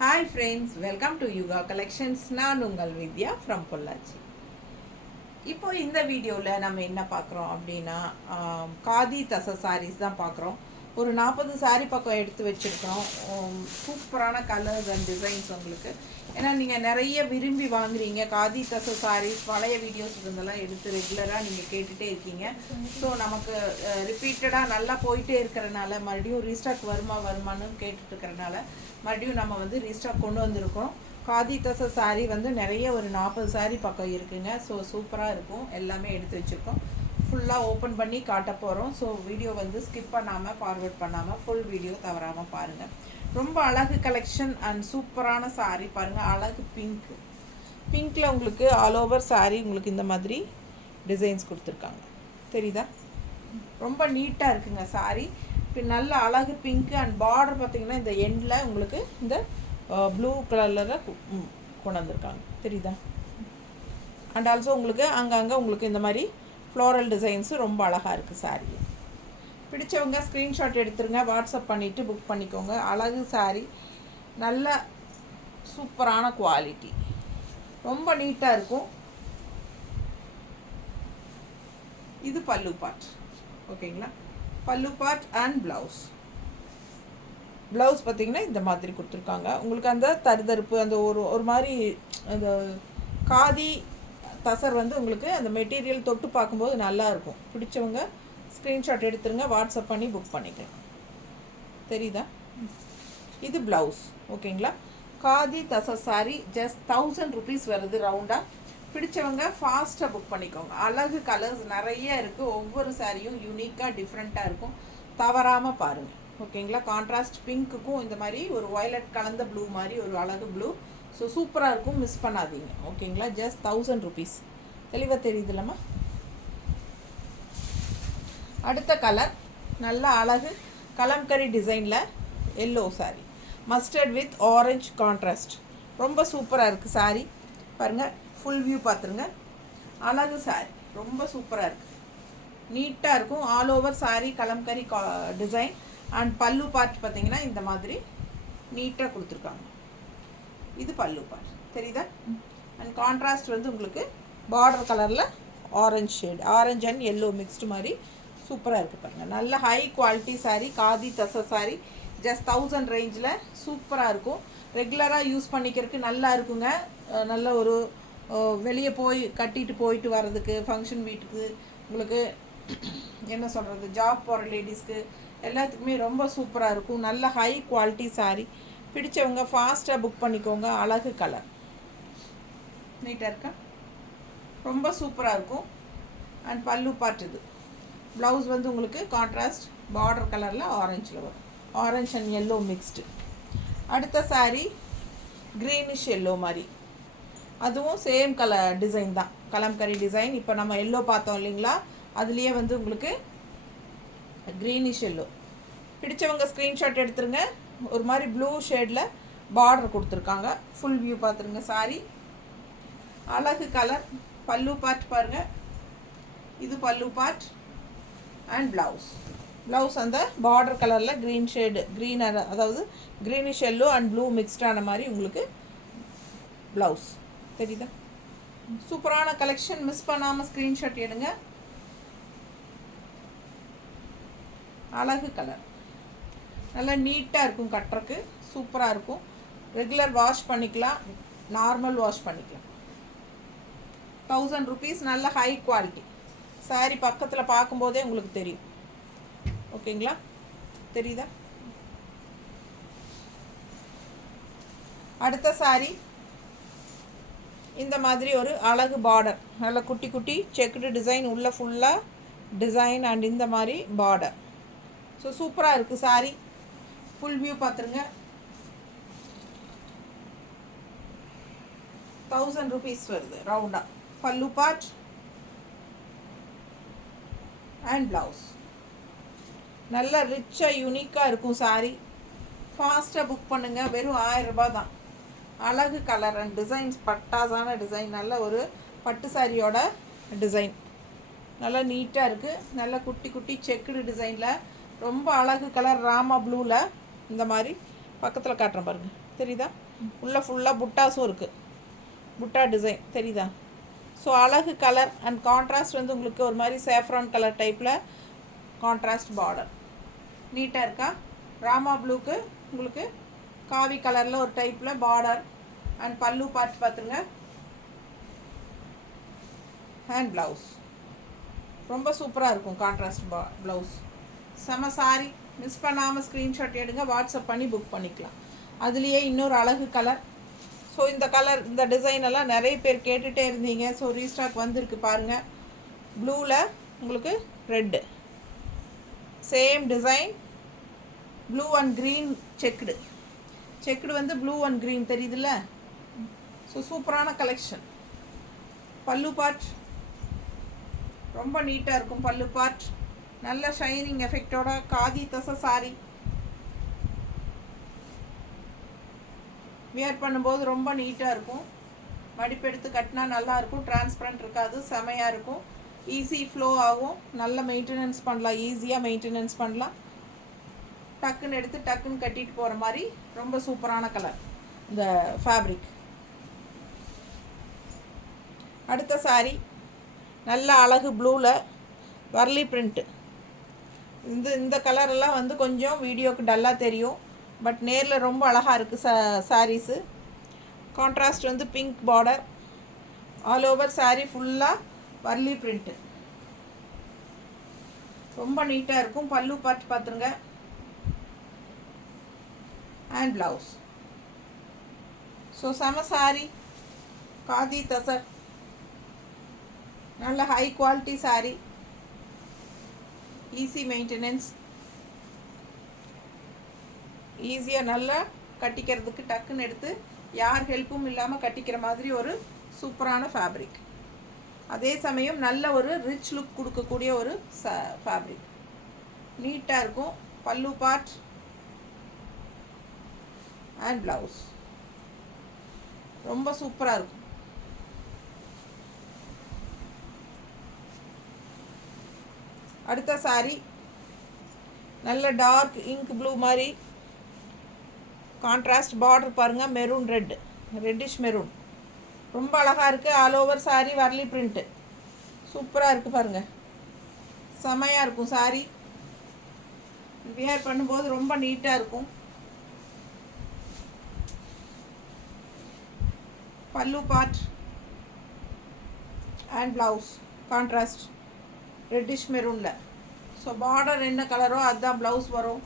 Hi friends, welcome to Yuga Collections. நான் உங்கள் வித்யா from Pollachi. இப்போ இந்த வீடியோவில் நம்ம என்ன பார்க்குறோம் அப்படின்னா காதி தசை சாரீஸ் தான் பார்க்குறோம். ஒரு 40 சாரீ பக்கம் எடுத்து வச்சுருக்கிறோம். சூப்பரான கலர்ஸ் அண்ட் டிசைன்ஸ் உங்களுக்கு. ஏன்னா நீங்கள் நிறைய விரும்பி வாங்குறீங்க காதி தசை சாரீஸ். பழைய வீடியோஸ் இருந்தெல்லாம் எடுத்து ரெகுலராக நீங்கள் கேட்டுகிட்டே இருக்கீங்க. ஸோ நமக்கு ரிப்பீட்டடாக நல்லா போயிட்டே இருக்கிறனால மறுபடியும் ரீஸ்டாக் வருமானு கேட்டுட்டு இருக்கிறனால மறுபடியும் நம்ம வந்து ரீஸ்டாக் கொண்டு வந்திருக்கோம். காதி தசை சாரீ வந்து நிறைய ஒரு 40 சாரீ பக்கம் இருக்குங்க. ஸோ சூப்பராக இருக்கும். எல்லாமே எடுத்து வச்சுருக்கோம். ஃபுல்லாக ஓப்பன் பண்ணி காட்ட போகிறோம். ஸோ வீடியோ வந்து ஸ்கிப் பண்ணாமல் ஃபார்வர்ட் பண்ணாமல் ஃபுல் வீடியோ தவறாமல் பாருங்கள். ரொம்ப அழகு கலெக்ஷன் அண்ட் சூப்பரான சாரீ பாருங்கள். அழகு பிங்க்கில் உங்களுக்கு ஆல் ஓவர் சாரீ உங்களுக்கு இந்த மாதிரி டிசைன்ஸ் கொடுத்துருக்காங்க. தெரியுதா? ரொம்ப நீட்டாக இருக்குங்க சாரீ. இப்போ நல்ல அழகு பிங்க்கு அண்ட் பார்டர் பார்த்திங்கன்னா இந்த எண்டில் உங்களுக்கு இந்த ப்ளூ கலரில் கொண்டு வந்திருக்காங்க. தெரியுதா? அண்ட் ஆல்சோ உங்களுக்கு அங்கங்கே உங்களுக்கு இந்த மாதிரி ஃப்ளோரல் டிசைன்ஸு ரொம்ப அழகாக இருக்குது சாரீ. பிடிச்சவங்க ஸ்க்ரீன்ஷாட் எடுத்துருங்க, வாட்ஸ்அப் பண்ணிவிட்டு புக் பண்ணிக்கோங்க. அழகு சாரீ, நல்ல சூப்பரான குவாலிட்டி, ரொம்ப நீட்டாக இருக்கும். இது பல்லு பார்ட். ஓகேங்களா? பல்லு பார்ட் அண்ட் ப்ளவுஸ் பார்த்திங்கன்னா இந்த மாதிரி கொடுத்துருக்காங்க. உங்களுக்கு அந்த தருதருப்பு அந்த ஒரு மாதிரி அந்த காதி தசர் வந்து உங்களுக்கு அந்த மெட்டீரியல் தொட்டு பார்க்கும்போது நல்லாயிருக்கும். பிடிச்சவங்க ஸ்க்ரீன்ஷாட் எடுத்துருங்க, வாட்ஸ்அப் பண்ணி புக் பண்ணிக்கலாம். தெரியுதா? இது ப்ளவுஸ். ஓகேங்களா? காதி தசர் சாரீ ஜஸ்ட் 1000 rupees வருது ரவுண்டாக. பிடிச்சவங்க ஃபாஸ்ட்டாக புக் பண்ணிக்கோங்க. அழகு கலர்ஸ் நிறைய இருக்குது. ஒவ்வொரு சாரியும் யூனிக்காக டிஃப்ரெண்ட்டாக இருக்கும். தவறாமல் பாருங்கள். ஓகேங்களா? கான்ட்ராஸ்ட் பிங்க்குக்கும் இந்த மாதிரி ஒரு வயலட் கலந்த ப்ளூ மாதிரி ஒரு அழகு ப்ளூ. ஸோ சூப்பராக இருக்கும், மிஸ் பண்ணாதீங்க. ஓகேங்களா? Just 1000 rupees. தெளிவாக தெரியுதுல்லம்மா? அடுத்த கலர் நல்ல அழகு கலம்கரி டிசைனில் yellow sari, mustard with orange contrast. ரொம்ப சூப்பராக இருக்குது சாரீ. பாருங்கள், ஃபுல் வியூ பார்த்துருங்க. அழகு சாரீ, ரொம்ப சூப்பராக இருக்குது, நீட்டாக இருக்கும். All over sari kalamkari design and பல்லு பார்ட் பார்த்திங்கன்னா இந்த மாதிரி நீட்டாக கொடுத்துருக்காங்க. இது பல்லு பார்ட். தெரியுதா? அண்ட் கான்ட்ராஸ்ட் வந்து உங்களுக்கு பார்டர் கலரில் orange shade, orange and yellow mixed மாதிரி சூப்பராக இருக்குது பாருங்கள். நல்ல ஹை குவாலிட்டி சாரீ, காதி தசை சாரீ, ஜஸ்ட் 1000 ரேஞ்சில் சூப்பராக இருக்கும். ரெகுலராக யூஸ் பண்ணிக்கிறதுக்கு நல்லா இருக்குங்க. நல்ல ஒரு வெளியே போய் கட்டிட்டு போயிட்டு வர்றதுக்கு, ஃபங்க்ஷன் வீட்டுக்கு, உங்களுக்கு என்ன சொல்கிறது, ஜாப் போகிற லேடிஸ்க்கு எல்லாத்துக்குமே ரொம்ப சூப்பராக இருக்கும். நல்ல ஹை குவாலிட்டி சாரீ. பிடிச்சவங்க ஃபாஸ்ட்டாக புக் பண்ணிக்கோங்க. அழகு கலர், நீட்டாக இருக்கா? ரொம்ப சூப்பராக இருக்கும். அண்ட் பல்லு பார்ட் இது. ப்ளவுஸ் வந்து உங்களுக்கு கான்ட்ராஸ்ட் பார்டர் கலரில் ஆரஞ்சில் வரும். Orange and yellow mixed. அடுத்த சாரீ க்ரீனிஷ் எல்லோ மாதிரி, அதுவும் சேம் கலர் டிசைன் தான், கலம்கரி டிசைன். இப்போ நம்ம எல்லோ பார்த்தோம் இல்லைங்களா, அதுலேயே வந்து உங்களுக்கு க்ரீனிஷ் எல்லோ. பிடிச்சவங்க ஸ்க்ரீன்ஷாட் எடுத்துருங்க. ஒரு மாதிரி ப்ளூ ஷேடில் பார்டர் கொடுத்துருக்காங்க. ஃபுல் வியூ பார்த்துருங்க. சாரீ அழகு கலர். பல்லு பார்ட் பாருங்கள். இது பல்லு பார்ட் அண்ட் ப்ளவுஸ் அந்த பார்டர் கலரில் க்ரீன் ஷேடு, க்ரீன் அதாவது க்ரீனிஷ் எல்லோ அண்ட் ப்ளூ மிக்ஸ்டான மாதிரி உங்களுக்கு ப்ளவுஸ். தெரியுதா? சூப்பரான கலெக்ஷன், மிஸ் பண்ணாமல் ஸ்க்ரீன்ஷாட் எடுங்க. அழகு கலர், நல்லா நீட்டாக இருக்கும், கட்டுறக்கு சூப்பராக இருக்கும். ரெகுலர் வாஷ் பண்ணிக்கலாம், நார்மல் வாஷ் பண்ணிக்கலாம். 1000 rupees. நல்ல ஹை குவாலிட்டி சாரீ. பக்கத்தில் பார்க்கும்போதே உங்களுக்கு தெரியும். ஓகேங்களா? தெரியுதா? அடுத்த சாரீ இந்த மாதிரி ஒரு அழகு பார்டர், நல்ல குட்டி குட்டி செக்குடு டிசைன், உள்ள ஃபுல்லாக டிசைன் அண்ட் இந்த மாதிரி பார்டர். ஸோ சூப்பராக இருக்குது சாரீ. ஃபுல் வியூ பார்த்துருங்க. 1000 rupees வருது ரவுண்டாக. பல்லு பார்ட் அண்ட் ப்ளவுஸ். நல்ல ரிச்சாக யூனிக்காக இருக்கும் சாரீ. ஃபாஸ்ட்டாக புக் பண்ணுங்கள். வெறும் 1000 ரூபாய் தான். அழகு கலர் அண்ட் டிசைன்ஸ், பட்டாசான டிசைன். நல்ல ஒரு பட்டு சாரியோட டிசைன், நல்லா நீட்டாக இருக்குது. நல்ல குட்டி குட்டி செக்குடு டிசைனில் ரொம்ப அழகு கலர். ராமா ப்ளூவில் இந்த மாதிரி பக்கத்தில் காட்டுறேன் பாருங்கள். தெரியுதா? உள்ள ஃபுல்லாக புட்டாஸும் இருக்குது, புட்டா டிசைன் தெரியுதா? ஸோ அழகு கலர் அண்ட் கான்ட்ராஸ்ட் வந்து உங்களுக்கு ஒரு மாதிரி சேஃப்ரான் கலர் டைப்பில் கான்ட்ராஸ்ட் பார்டர் நீட்டாக இருக்கா? ராமா ப்ளூக்கு உங்களுக்கு காவி கலரில் ஒரு டைப்பில் பார்டர் அண்ட் பல்லு பார்த்து பார்த்துருங்க. ஹேண்ட் ப்ளவுஸ் ரொம்ப சூப்பராக இருக்கும், கான்ட்ராஸ்ட் ப்ளவுஸ் செம சாரி. மிஸ் பண்ணாமல் ஸ்க்ரீன்ஷாட் எடுங்க, வாட்ஸ்அப் பண்ணி புக் பண்ணிக்கலாம். அதுலேயே இன்னொரு அழகு கலர். ஸோ இந்த கலர் இந்த டிசைன் எல்லாம் நிறைய பேர் கேட்டுகிட்டே இருந்தீங்க. ஸோ ரீஸ்டாக் வந்திருக்கு பாருங்கள். ப்ளூவில் உங்களுக்கு red same design, blue and green checked வந்து ப்ளூ அண்ட் க்ரீன் தெரியுதுல்ல? ஸோ சூப்பரான கலெக்ஷன். பல்லு பார்ட் ரொம்ப நீட்டாக இருக்கும். பல்லு பார்ட் நல்ல ஷைனிங் எஃபெக்டோட காதி தசை சாரி வியர் பண்ணும்போது ரொம்ப நீட்டாக இருக்கும். மடிப்பெடுத்து கட்டினா நல்லாயிருக்கும், டிரான்ஸ்பரண்ட் இருக்காது, செமையாக இருக்கும், ஈஸி ஃப்ளோ ஆகும், நல்ல மெயின்டெனன்ஸ் பண்ணலாம், ஈஸியாக மெயின்டெனன்ஸ் பண்ணலாம். டக்குன்னு எடுத்து டக்குன்னு கட்டிட்டு போகிற மாதிரி ரொம்ப சூப்பரான கலர் இந்த ஃபேப்ரிக். அடுத்த சாரி நல்ல அழகு ப்ளூவில் வர்லி பிரிண்ட்டு. இந்த கலரெல்லாம் வந்து கொஞ்சம் வீடியோக்கு டல்லாக தெரியும், பட் நேரில் ரொம்ப அழகாக இருக்குது சாரீஸு. கான்ட்ராஸ்ட் வந்து pink border, all over sari ஃபுல்லாக வர்லி பிரிண்ட்டு ரொம்ப நீட்டாக இருக்கும். பல்லு பார்த்து பார்த்துருங்க. And blouse. ஸோ செம சாரி, காதி தசர், நல்ல high quality sorry, easy maintenance, ஈஸியாக நல்லா கட்டிக்கிறதுக்கு டக்குன்னு எடுத்து யார் ஹெல்ப்பும் இல்லாமல் கட்டிக்கிற மாதிரி ஒரு சூப்பரான ஃபேப்ரிக். அதே சமயம் நல்ல ஒரு ரிச் லுக் கொடுக்கக்கூடிய ஒரு ஃபேப்ரிக், நீட்டாக இருக்கும். பல்லு பார்ட் அண்ட் ப்ளவுஸ் ரொம்ப சூப்பராக இருக்கும். அடுத்த சாரி நல்ல டார்க் இங்க் ப்ளூ மாதிரி கான்ட்ராஸ்ட் பார்டர் பாருங்கள், மெரூன் ரெட்டிஷ் மெரூன் ரொம்ப அழகாக இருக்குது. All over sorry Warli print சூப்பராக இருக்குது பாருங்கள், செமையாக இருக்கும் சாரி. வியர் பண்ணும்போது ரொம்ப நீட்டாக இருக்கும். Pallu part and blouse contrast reddish மெரூனில். ஸோ பார்டர் என்ன கலரோ அதுதான் ப்ளவுஸ் வரும்.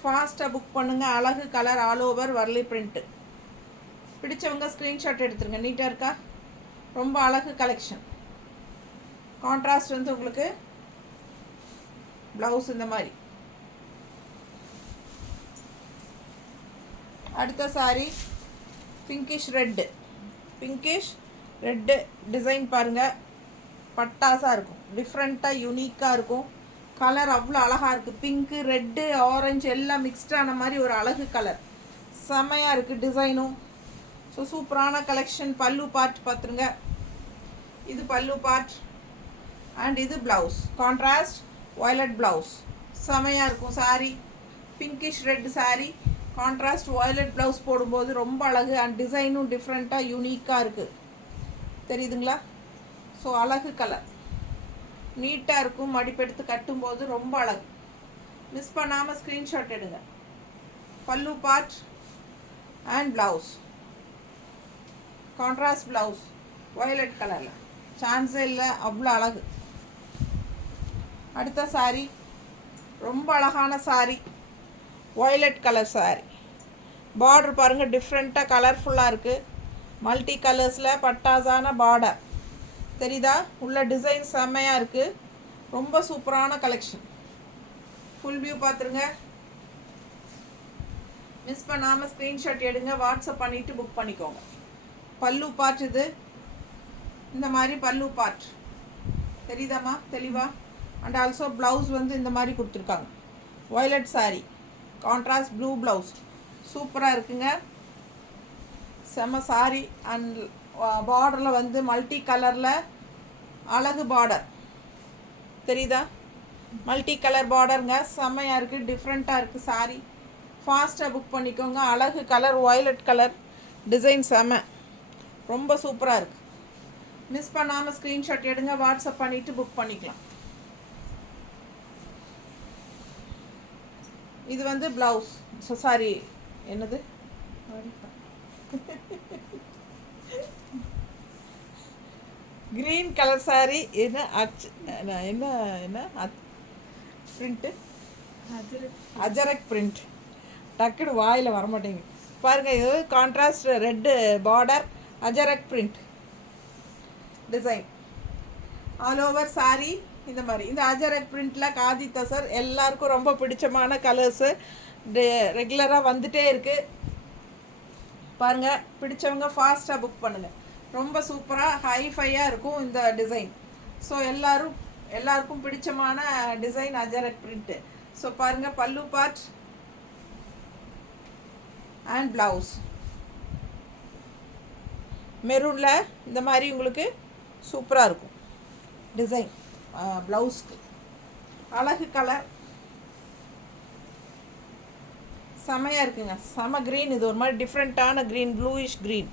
ஃபாஸ்ட்டாக புக் பண்ணுங்கள். அழகு colour, all over Warli print. பிடிச்சவங்க ஸ்க்ரீன்ஷாட் எடுத்துருங்க. நீட்டாக இருக்கா? ரொம்ப அழகு கலெக்ஷன். கான்ட்ராஸ்ட் வந்து உங்களுக்கு ப்ளவுஸ் இந்த மாதிரி. அடுத்த சாரி பிங்கிஷ் ரெட்டு டிசைன் பாருங்கள், பட்டாசாக இருக்கும், டிஃப்ரெண்ட்டாக யூனிக்காக இருக்கும். கலர் அவ்வளோ அழகாக இருக்குது. பிங்க்கு, ரெட்டு, ஆரஞ்சு எல்லாம் மிக்ஸ்டான மாதிரி ஒரு அழகு கலர், செமையாக இருக்குது டிசைனும். ஸோ சூப்பரான கலெக்ஷன். பல்லு பார்ட் பார்த்துருங்க. இது பல்லு பார்ட் அண்ட் இது ப்ளவுஸ், கான்ட்ராஸ்ட் வயலட் ப்ளவுஸ், செமையாக இருக்கும் sorry. Pinkish red sorry, contrast violet blouse போடும்போது ரொம்ப அழகு அண்ட் டிசைனும் டிஃப்ரெண்ட்டாக யூனிக்காக இருக்குது, தெரியுதுங்களா? ஸோ அழகு கலர், நீட்டாக இருக்கும், மடிப்பெடுத்து கட்டும்போது ரொம்ப அழகு. மிஸ் பண்ணாமல் ஸ்க்ரீன்ஷாட் எடுங்க. பல்லு part and blouse, contrast blouse violet கலரில், சான்ஸே இல்லை, அவ்வளோ அழகு. அடுத்த சாரி ரொம்ப அழகான sorry, violet colour sorry. Border பாருங்கள், டிஃப்ரெண்ட்டாக கலர்ஃபுல்லாக இருக்குது, மல்டி கலர்ஸில் பட்டாசான பார்டர் தெரியுதா? உள்ள டிசைன் செம்மையாக இருக்குது, ரொம்ப சூப்பரான கலெக்ஷன். ஃபுல் வியூ பார்த்துருங்க. மிஸ் பண்ணாமல் ஸ்க்ரீன்ஷாட் எடுங்க, வாட்ஸ்அப் பண்ணிவிட்டு புக் பண்ணிக்கோங்க. பல்லு பார்ட் இது இந்த மாதிரி பல்லு பார்ட் தெரியுதாம்மா தெளிவா? அண்ட் ஆல்சோ ப்ளவுஸ் வந்து இந்த மாதிரி கொடுத்துருக்காங்க. Violet sorry, contrast blue blouse, சூப்பராக இருக்குங்க, செம்ம சாரி. அண்ட் பார்டரில் வந்து மல்டி கலரில் அழகு பார்டர் தெரியுதா? மல்டி கலர் பார்டருங்க, செம்மையாக இருக்குது, டிஃப்ரெண்ட்டாக இருக்குது சாரி. ஃபாஸ்ட்டாக புக் பண்ணிக்கோங்க. அழகு கலர், வயலட் கலர் டிசைன் செம, ரொம்ப சூப்பராக இருக்குது. மிஸ் பண்ணாமல் ஸ்க்ரீன்ஷாட் எடுங்க, வாட்ஸ்அப் பண்ணிவிட்டு புக் பண்ணிக்கலாம். இது வந்து ப்ளவுஸ், சாரி என்னது க்ரீன் கலர் சாரி. என்ன என்ன என்ன பிரிண்ட்டு, அஜரக் பிரிண்ட். டக்குன்னு வாயில் வரமாட்டேங்குது பாருங்கள். இது contrast red border, Ajrak print design all over sari. இந்த மாதிரி இந்த அஜரக் பிரிண்டில் காதி தசர் எல்லாருக்கும் ரொம்ப பிடிச்சமான கலர்ஸு ரெகுலராக வந்துகிட்டே இருக்குது பாருங்கள். பிடிச்சவங்க ஃபாஸ்ட்டாக புக் பண்ணுங்கள். ரொம்ப சூப்பராக ஹைஃபையாக இருக்கும் இந்த டிசைன். ஸோ எல்லாருக்கும் பிடிச்சமான டிசைன் அஜரக் பிரிண்ட்டு. ஸோ பாருங்கள், பல்லு பார்ட் அண்ட் ப்ளவுஸ் மெரூனில் இந்த மாதிரி உங்களுக்கு சூப்பராக இருக்கும் டிசைன். ப்ளவுஸ்க்கு அழகு கலர் செமையாக இருக்குங்க, செம க்ரீன். இது ஒரு மாதிரி டிஃப்ரெண்ட்டான க்ரீன், ப்ளூயிஷ் க்ரீன்,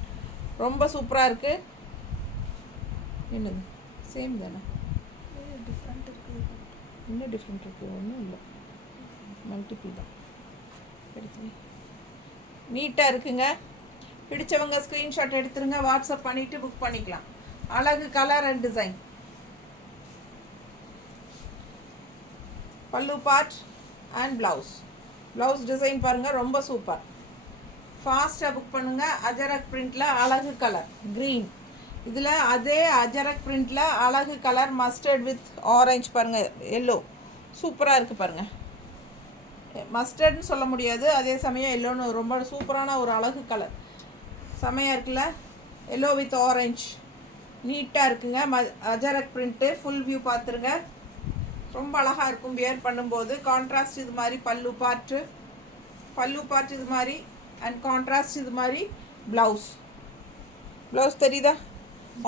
ரொம்ப சூப்பராக இருக்குது. என்னது சேம் தானே, டிஃப்ரெண்ட் இருக்குது. இன்னும் டிஃப்ரெண்ட் இருக்குது, ஒன்றும் இல்லை, மல்டிபிள் தான். நீட்டாக இருக்குங்க. பிடிச்சவங்க ஸ்க்ரீன்ஷாட் எடுத்துருங்க, வாட்ஸ்அப் பண்ணிவிட்டு புக் பண்ணிக்கலாம். அழகு கலர் அண்ட் டிசைன். பல்லு பார்ட் அண்ட் ப்ளவுஸ் டிசைன் பாருங்கள், ரொம்ப சூப்பர். ஃபாஸ்ட்டாக புக் பண்ணுங்கள். அஜரக் பிரிண்டில் அழகு கலர் க்ரீன். இதில் அதே அஜரக் பிரிண்டில் அழகு கலர் மஸ்டர்ட் வித் ஆரஞ்ச் பாருங்கள், எல்லோ சூப்பராக இருக்குது பாருங்கள். மஸ்டர்ட்னு சொல்ல முடியாது, அதே சமயம் எல்லோன்னு ரொம்ப சூப்பரான ஒரு அழகு கலர், செமையாக இருக்குல்ல. எல்லோ வித் ஆரஞ்ச் நீட்டாக இருக்குங்க. அஜரக் பிரிண்ட்டு ஃபுல் வியூ பார்த்துருங்க, ரொம்ப அழகாக இருக்கும் வியர் பண்ணும்போது. கான்ட்ராஸ்ட் இது மாதிரி பல்லு பார்ட் இது மாதிரி அண்ட் கான்ட்ராஸ்ட் இது மாதிரி ப்ளவுஸ் தெரியுதா,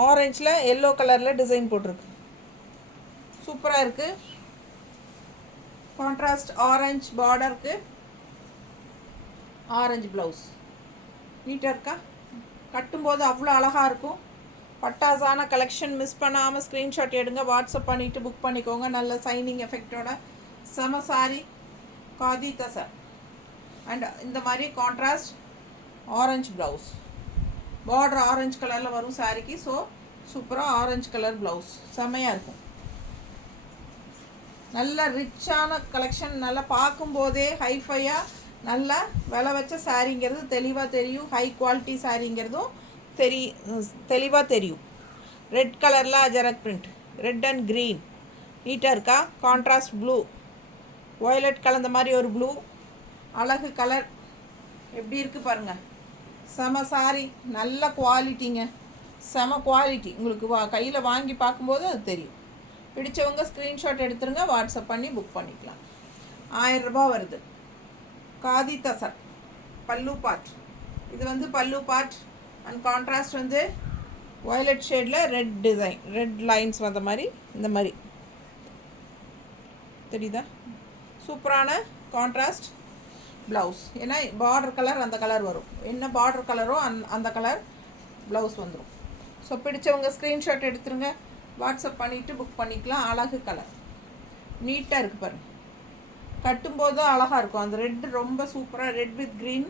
ஆரஞ்சில் எல்லோ கலரில் டிசைன் போட்டிருக்கு, சூப்பராக இருக்குது. கான்ட்ராஸ்ட் ஆரஞ்ச் பார்டருக்கு ஆரஞ்சு ப்ளவுஸ் நீட்டாக இருக்கா. கட்டும்போது அவ்வளோ அழகாக இருக்கும். பட்டாசான கலெக்ஷன். மிஸ் பண்ணாமல் ஸ்க்ரீன்ஷாட் எடுங்க, வாட்ஸ்அப் பண்ணிவிட்டு புக் பண்ணிக்கோங்க. நல்ல சைனிங் எஃபெக்டோட செம சாரி, காதி தசர் அண்ட் இந்த மாதிரி contrast orange blouse, border orange கலரில் வரும் சாரிக்கு. ஸோ சூப்பராக ஆரஞ்சு கலர் ப்ளவுஸ் செமையாக இருக்கும். நல்ல ரிச்சான கலெக்ஷன், நல்லா பார்க்கும்போதே ஹைஃபையாக நல்ல விலை வச்ச சாரிங்கிறது தெளிவாக தெரியும். ஹை குவாலிட்டி சாரிங்கிறதும் தெளிவாக தெரியும். ரெட் கலரில் Ajrak print, red and green நீட்டாக இருக்கா. கான்ட்ராஸ்ட் ப்ளூ, வயலட் கலந்த மாதிரி ஒரு ப்ளூ, அழகு கலர் எப்படி இருக்குது பாருங்கள். செம சாரி, நல்ல குவாலிட்டிங்க, செம குவாலிட்டி. உங்களுக்கு கையில் வாங்கி பார்க்கும்போது அது தெரியும். பிடிச்சவங்க ஸ்க்ரீன்ஷாட் எடுத்துருங்க, வாட்ஸ்அப் பண்ணி புக் பண்ணிக்கலாம். 1000 ரூபா வருது. காதி தசர் பல்லு பார்ட். இது வந்து பல்லு பார்ட் அண்ட் கான்ட்ராஸ்ட் வந்து வயலட் ஷேடில் ரெட் டிசைன், ரெட் லைன்ஸ் வந்த மாதிரி இந்த மாதிரி தெரியுதா. சூப்பரான கான்ட்ராஸ்ட் ப்ளவுஸ். ஏன்னா பார்டர் கலர் அந்த கலர் வரும், என்ன பார்டர் கலரோ அந்த கலர் ப்ளவுஸ் வந்துடும். ஸோ பிடிச்சவங்க ஸ்க்ரீன்ஷாட் எடுத்துருங்க, வாட்ஸ்அப் பண்ணிவிட்டு புக் பண்ணிக்கலாம். அழகு கலர் நீட்டாக இருக்குது பாருங்கள். கட்டும்போது அழகாக இருக்கும். அந்த ரெட் ரொம்ப சூப்பராக, ரெட் வித் க்ரீன்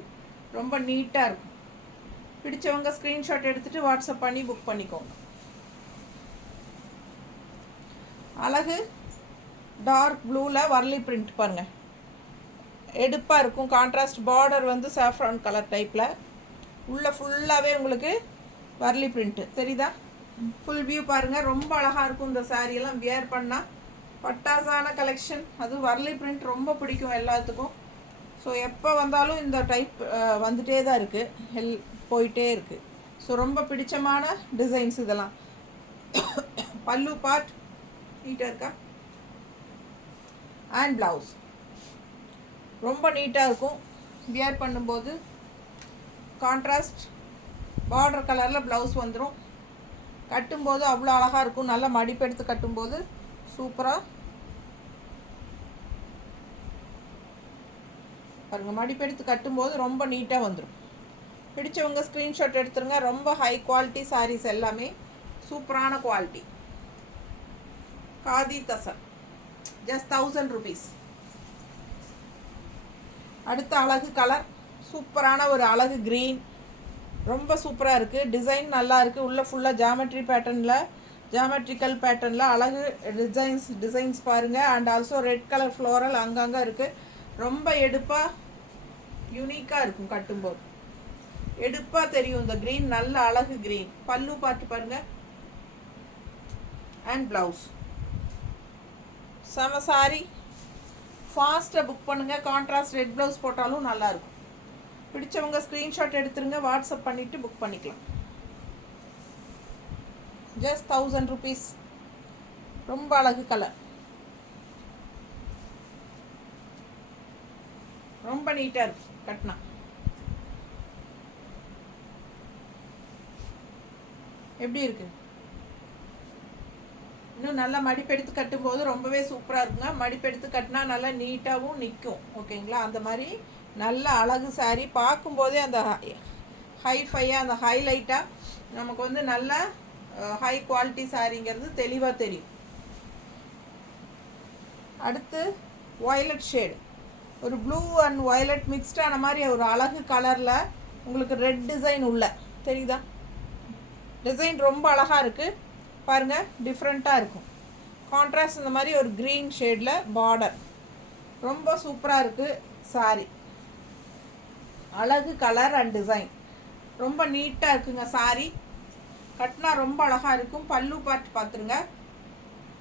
ரொம்ப நீட்டாக இருக்கும். பிடிச்சவங்க ஸ்க்ரீன்ஷாட் எடுத்துகிட்டு வாட்ஸ்அப் பண்ணி புக் பண்ணிக்கோங்க. அழகு டார்க் ப்ளூவில் வர்லி பிரிண்ட் பாருங்கள், எடுப்பாக இருக்கும். கான்ட்ராஸ்ட் பார்டர் வந்து சாஃப்ரான் கலர் டைப்பில், உள்ளே ஃபுல்லாகவே உங்களுக்கு வர்லி பிரிண்ட்டு தெரியுதா. ஃபுல் வியூ பாருங்கள், ரொம்ப அழகாக இருக்கும். இந்த சாரியெல்லாம் வியர் பண்ணால் பட்டாசான கலெக்ஷன். அதுவும் வர்லி பிரிண்ட் ரொம்ப பிடிக்கும் எல்லாத்துக்கும். ஸோ எப்போ வந்தாலும் இந்த டைப் வந்துகிட்டே தான் இருக்குது, போயிட்டே இருக்குது. ஸோ ரொம்ப பிடிச்சமான டிசைன்ஸ் இதெல்லாம். பல்லு பார்ட் நீட்டாக இருக்கா அண்ட் ப்ளவுஸ் ரொம்ப நீட்டாக இருக்கும் வியர் பண்ணும்போது. கான்ட்ராஸ்ட் பார்டர் கலரில் ப்ளவுஸ் வந்துடும். கட்டும்போது அவ்வளோ அழகாக இருக்கும். நல்லா மடிப்பெடுத்து கட்டும்போது சூப்பராக பாருங்கள், மடிப்பெடுத்து கட்டும்போது ரொம்ப நீட்டாக வந்துடும். பிடிச்சவங்க ஸ்க்ரீன்ஷாட் எடுத்துருங்க. ரொம்ப ஹை குவாலிட்டி சாரீஸ் எல்லாமே சூப்பரான quality. Khadi tussar just 1000 rupees. அடுத்த அழகு கலர், சூப்பரான ஒரு அழகு க்ரீன், ரொம்ப சூப்பராக இருக்குது. டிசைன் நல்லா இருக்குது. உள்ளே ஃபுல்லாக ஜாமெட்ரிக்கல் பேட்டர்னில் அழகு டிசைன்ஸ் பாருங்கள். And also read colour floral அங்கங்கே இருக்குது. ரொம்ப எடுப்பாக யூனிக்காக இருக்கும். கட்டும்போது எடுப்பாக தெரியும். இந்த க்ரீன் நல்ல அழகு க்ரீன். பல்லு பார்த்து பாருங்கள். அண்ட் ப்ளவுஸ் செம சாரி. ஃபாஸ்ட்டாக புக் பண்ணுங்கள். கான்ட்ராஸ்ட் ரெட் ப்ளவுஸ் போட்டாலும் நல்லாயிருக்கும். பிடிச்சவங்க ஸ்க்ரீன்ஷாட் எடுத்துருங்க. வாட்ஸ்அப் பண்ணிவிட்டு புக் பண்ணிக்கலாம். Just 1000 rupees. ரொம்ப அழகு கலர், ரொம்ப நீட்டாக இருக்கும் கட்டினா. எப்படி இருக்கு? இன்னும் நல்லா மடிப்பெடுத்து கட்டும்போது ரொம்பவே சூப்பராக இருக்குங்க. மடிப்பெடுத்து கட்டினா நல்லா நீட்டாகவும் நிற்கும். ஓகேங்களா? அந்த மாதிரி நல்ல அழகு சாரீ. பார்க்கும்போதே அந்த ஹைஃபையாக அந்த ஹைலைட்டாக நமக்கு வந்து நல்ல ஹை குவாலிட்டி சாரீங்கிறது தெளிவாக தெரியும். அடுத்து வயலட் ஷேடு, ஒரு ப்ளூ அண்ட் வயலட் மிக்ஸ்டான மாதிரி ஒரு அழகு கலரில் உங்களுக்கு ரெட் டிசைன் உள்ள தெரியுதா? டிசைன் ரொம்ப அழகாக இருக்குது பாருங்கள். டிஃப்ரெண்ட்டாக இருக்கும். கான்ட்ராஸ்ட் இந்த மாதிரி ஒரு க்ரீன் ஷேடில் பார்டர், ரொம்ப சூப்பராக இருக்குது சாரி. அழகு கலர் அண்ட் டிசைன் ரொம்ப நீட்டாக இருக்குங்க. சாரி கட்டினா ரொம்ப அழகாக இருக்கும். பல்லு பார்த்துருங்க.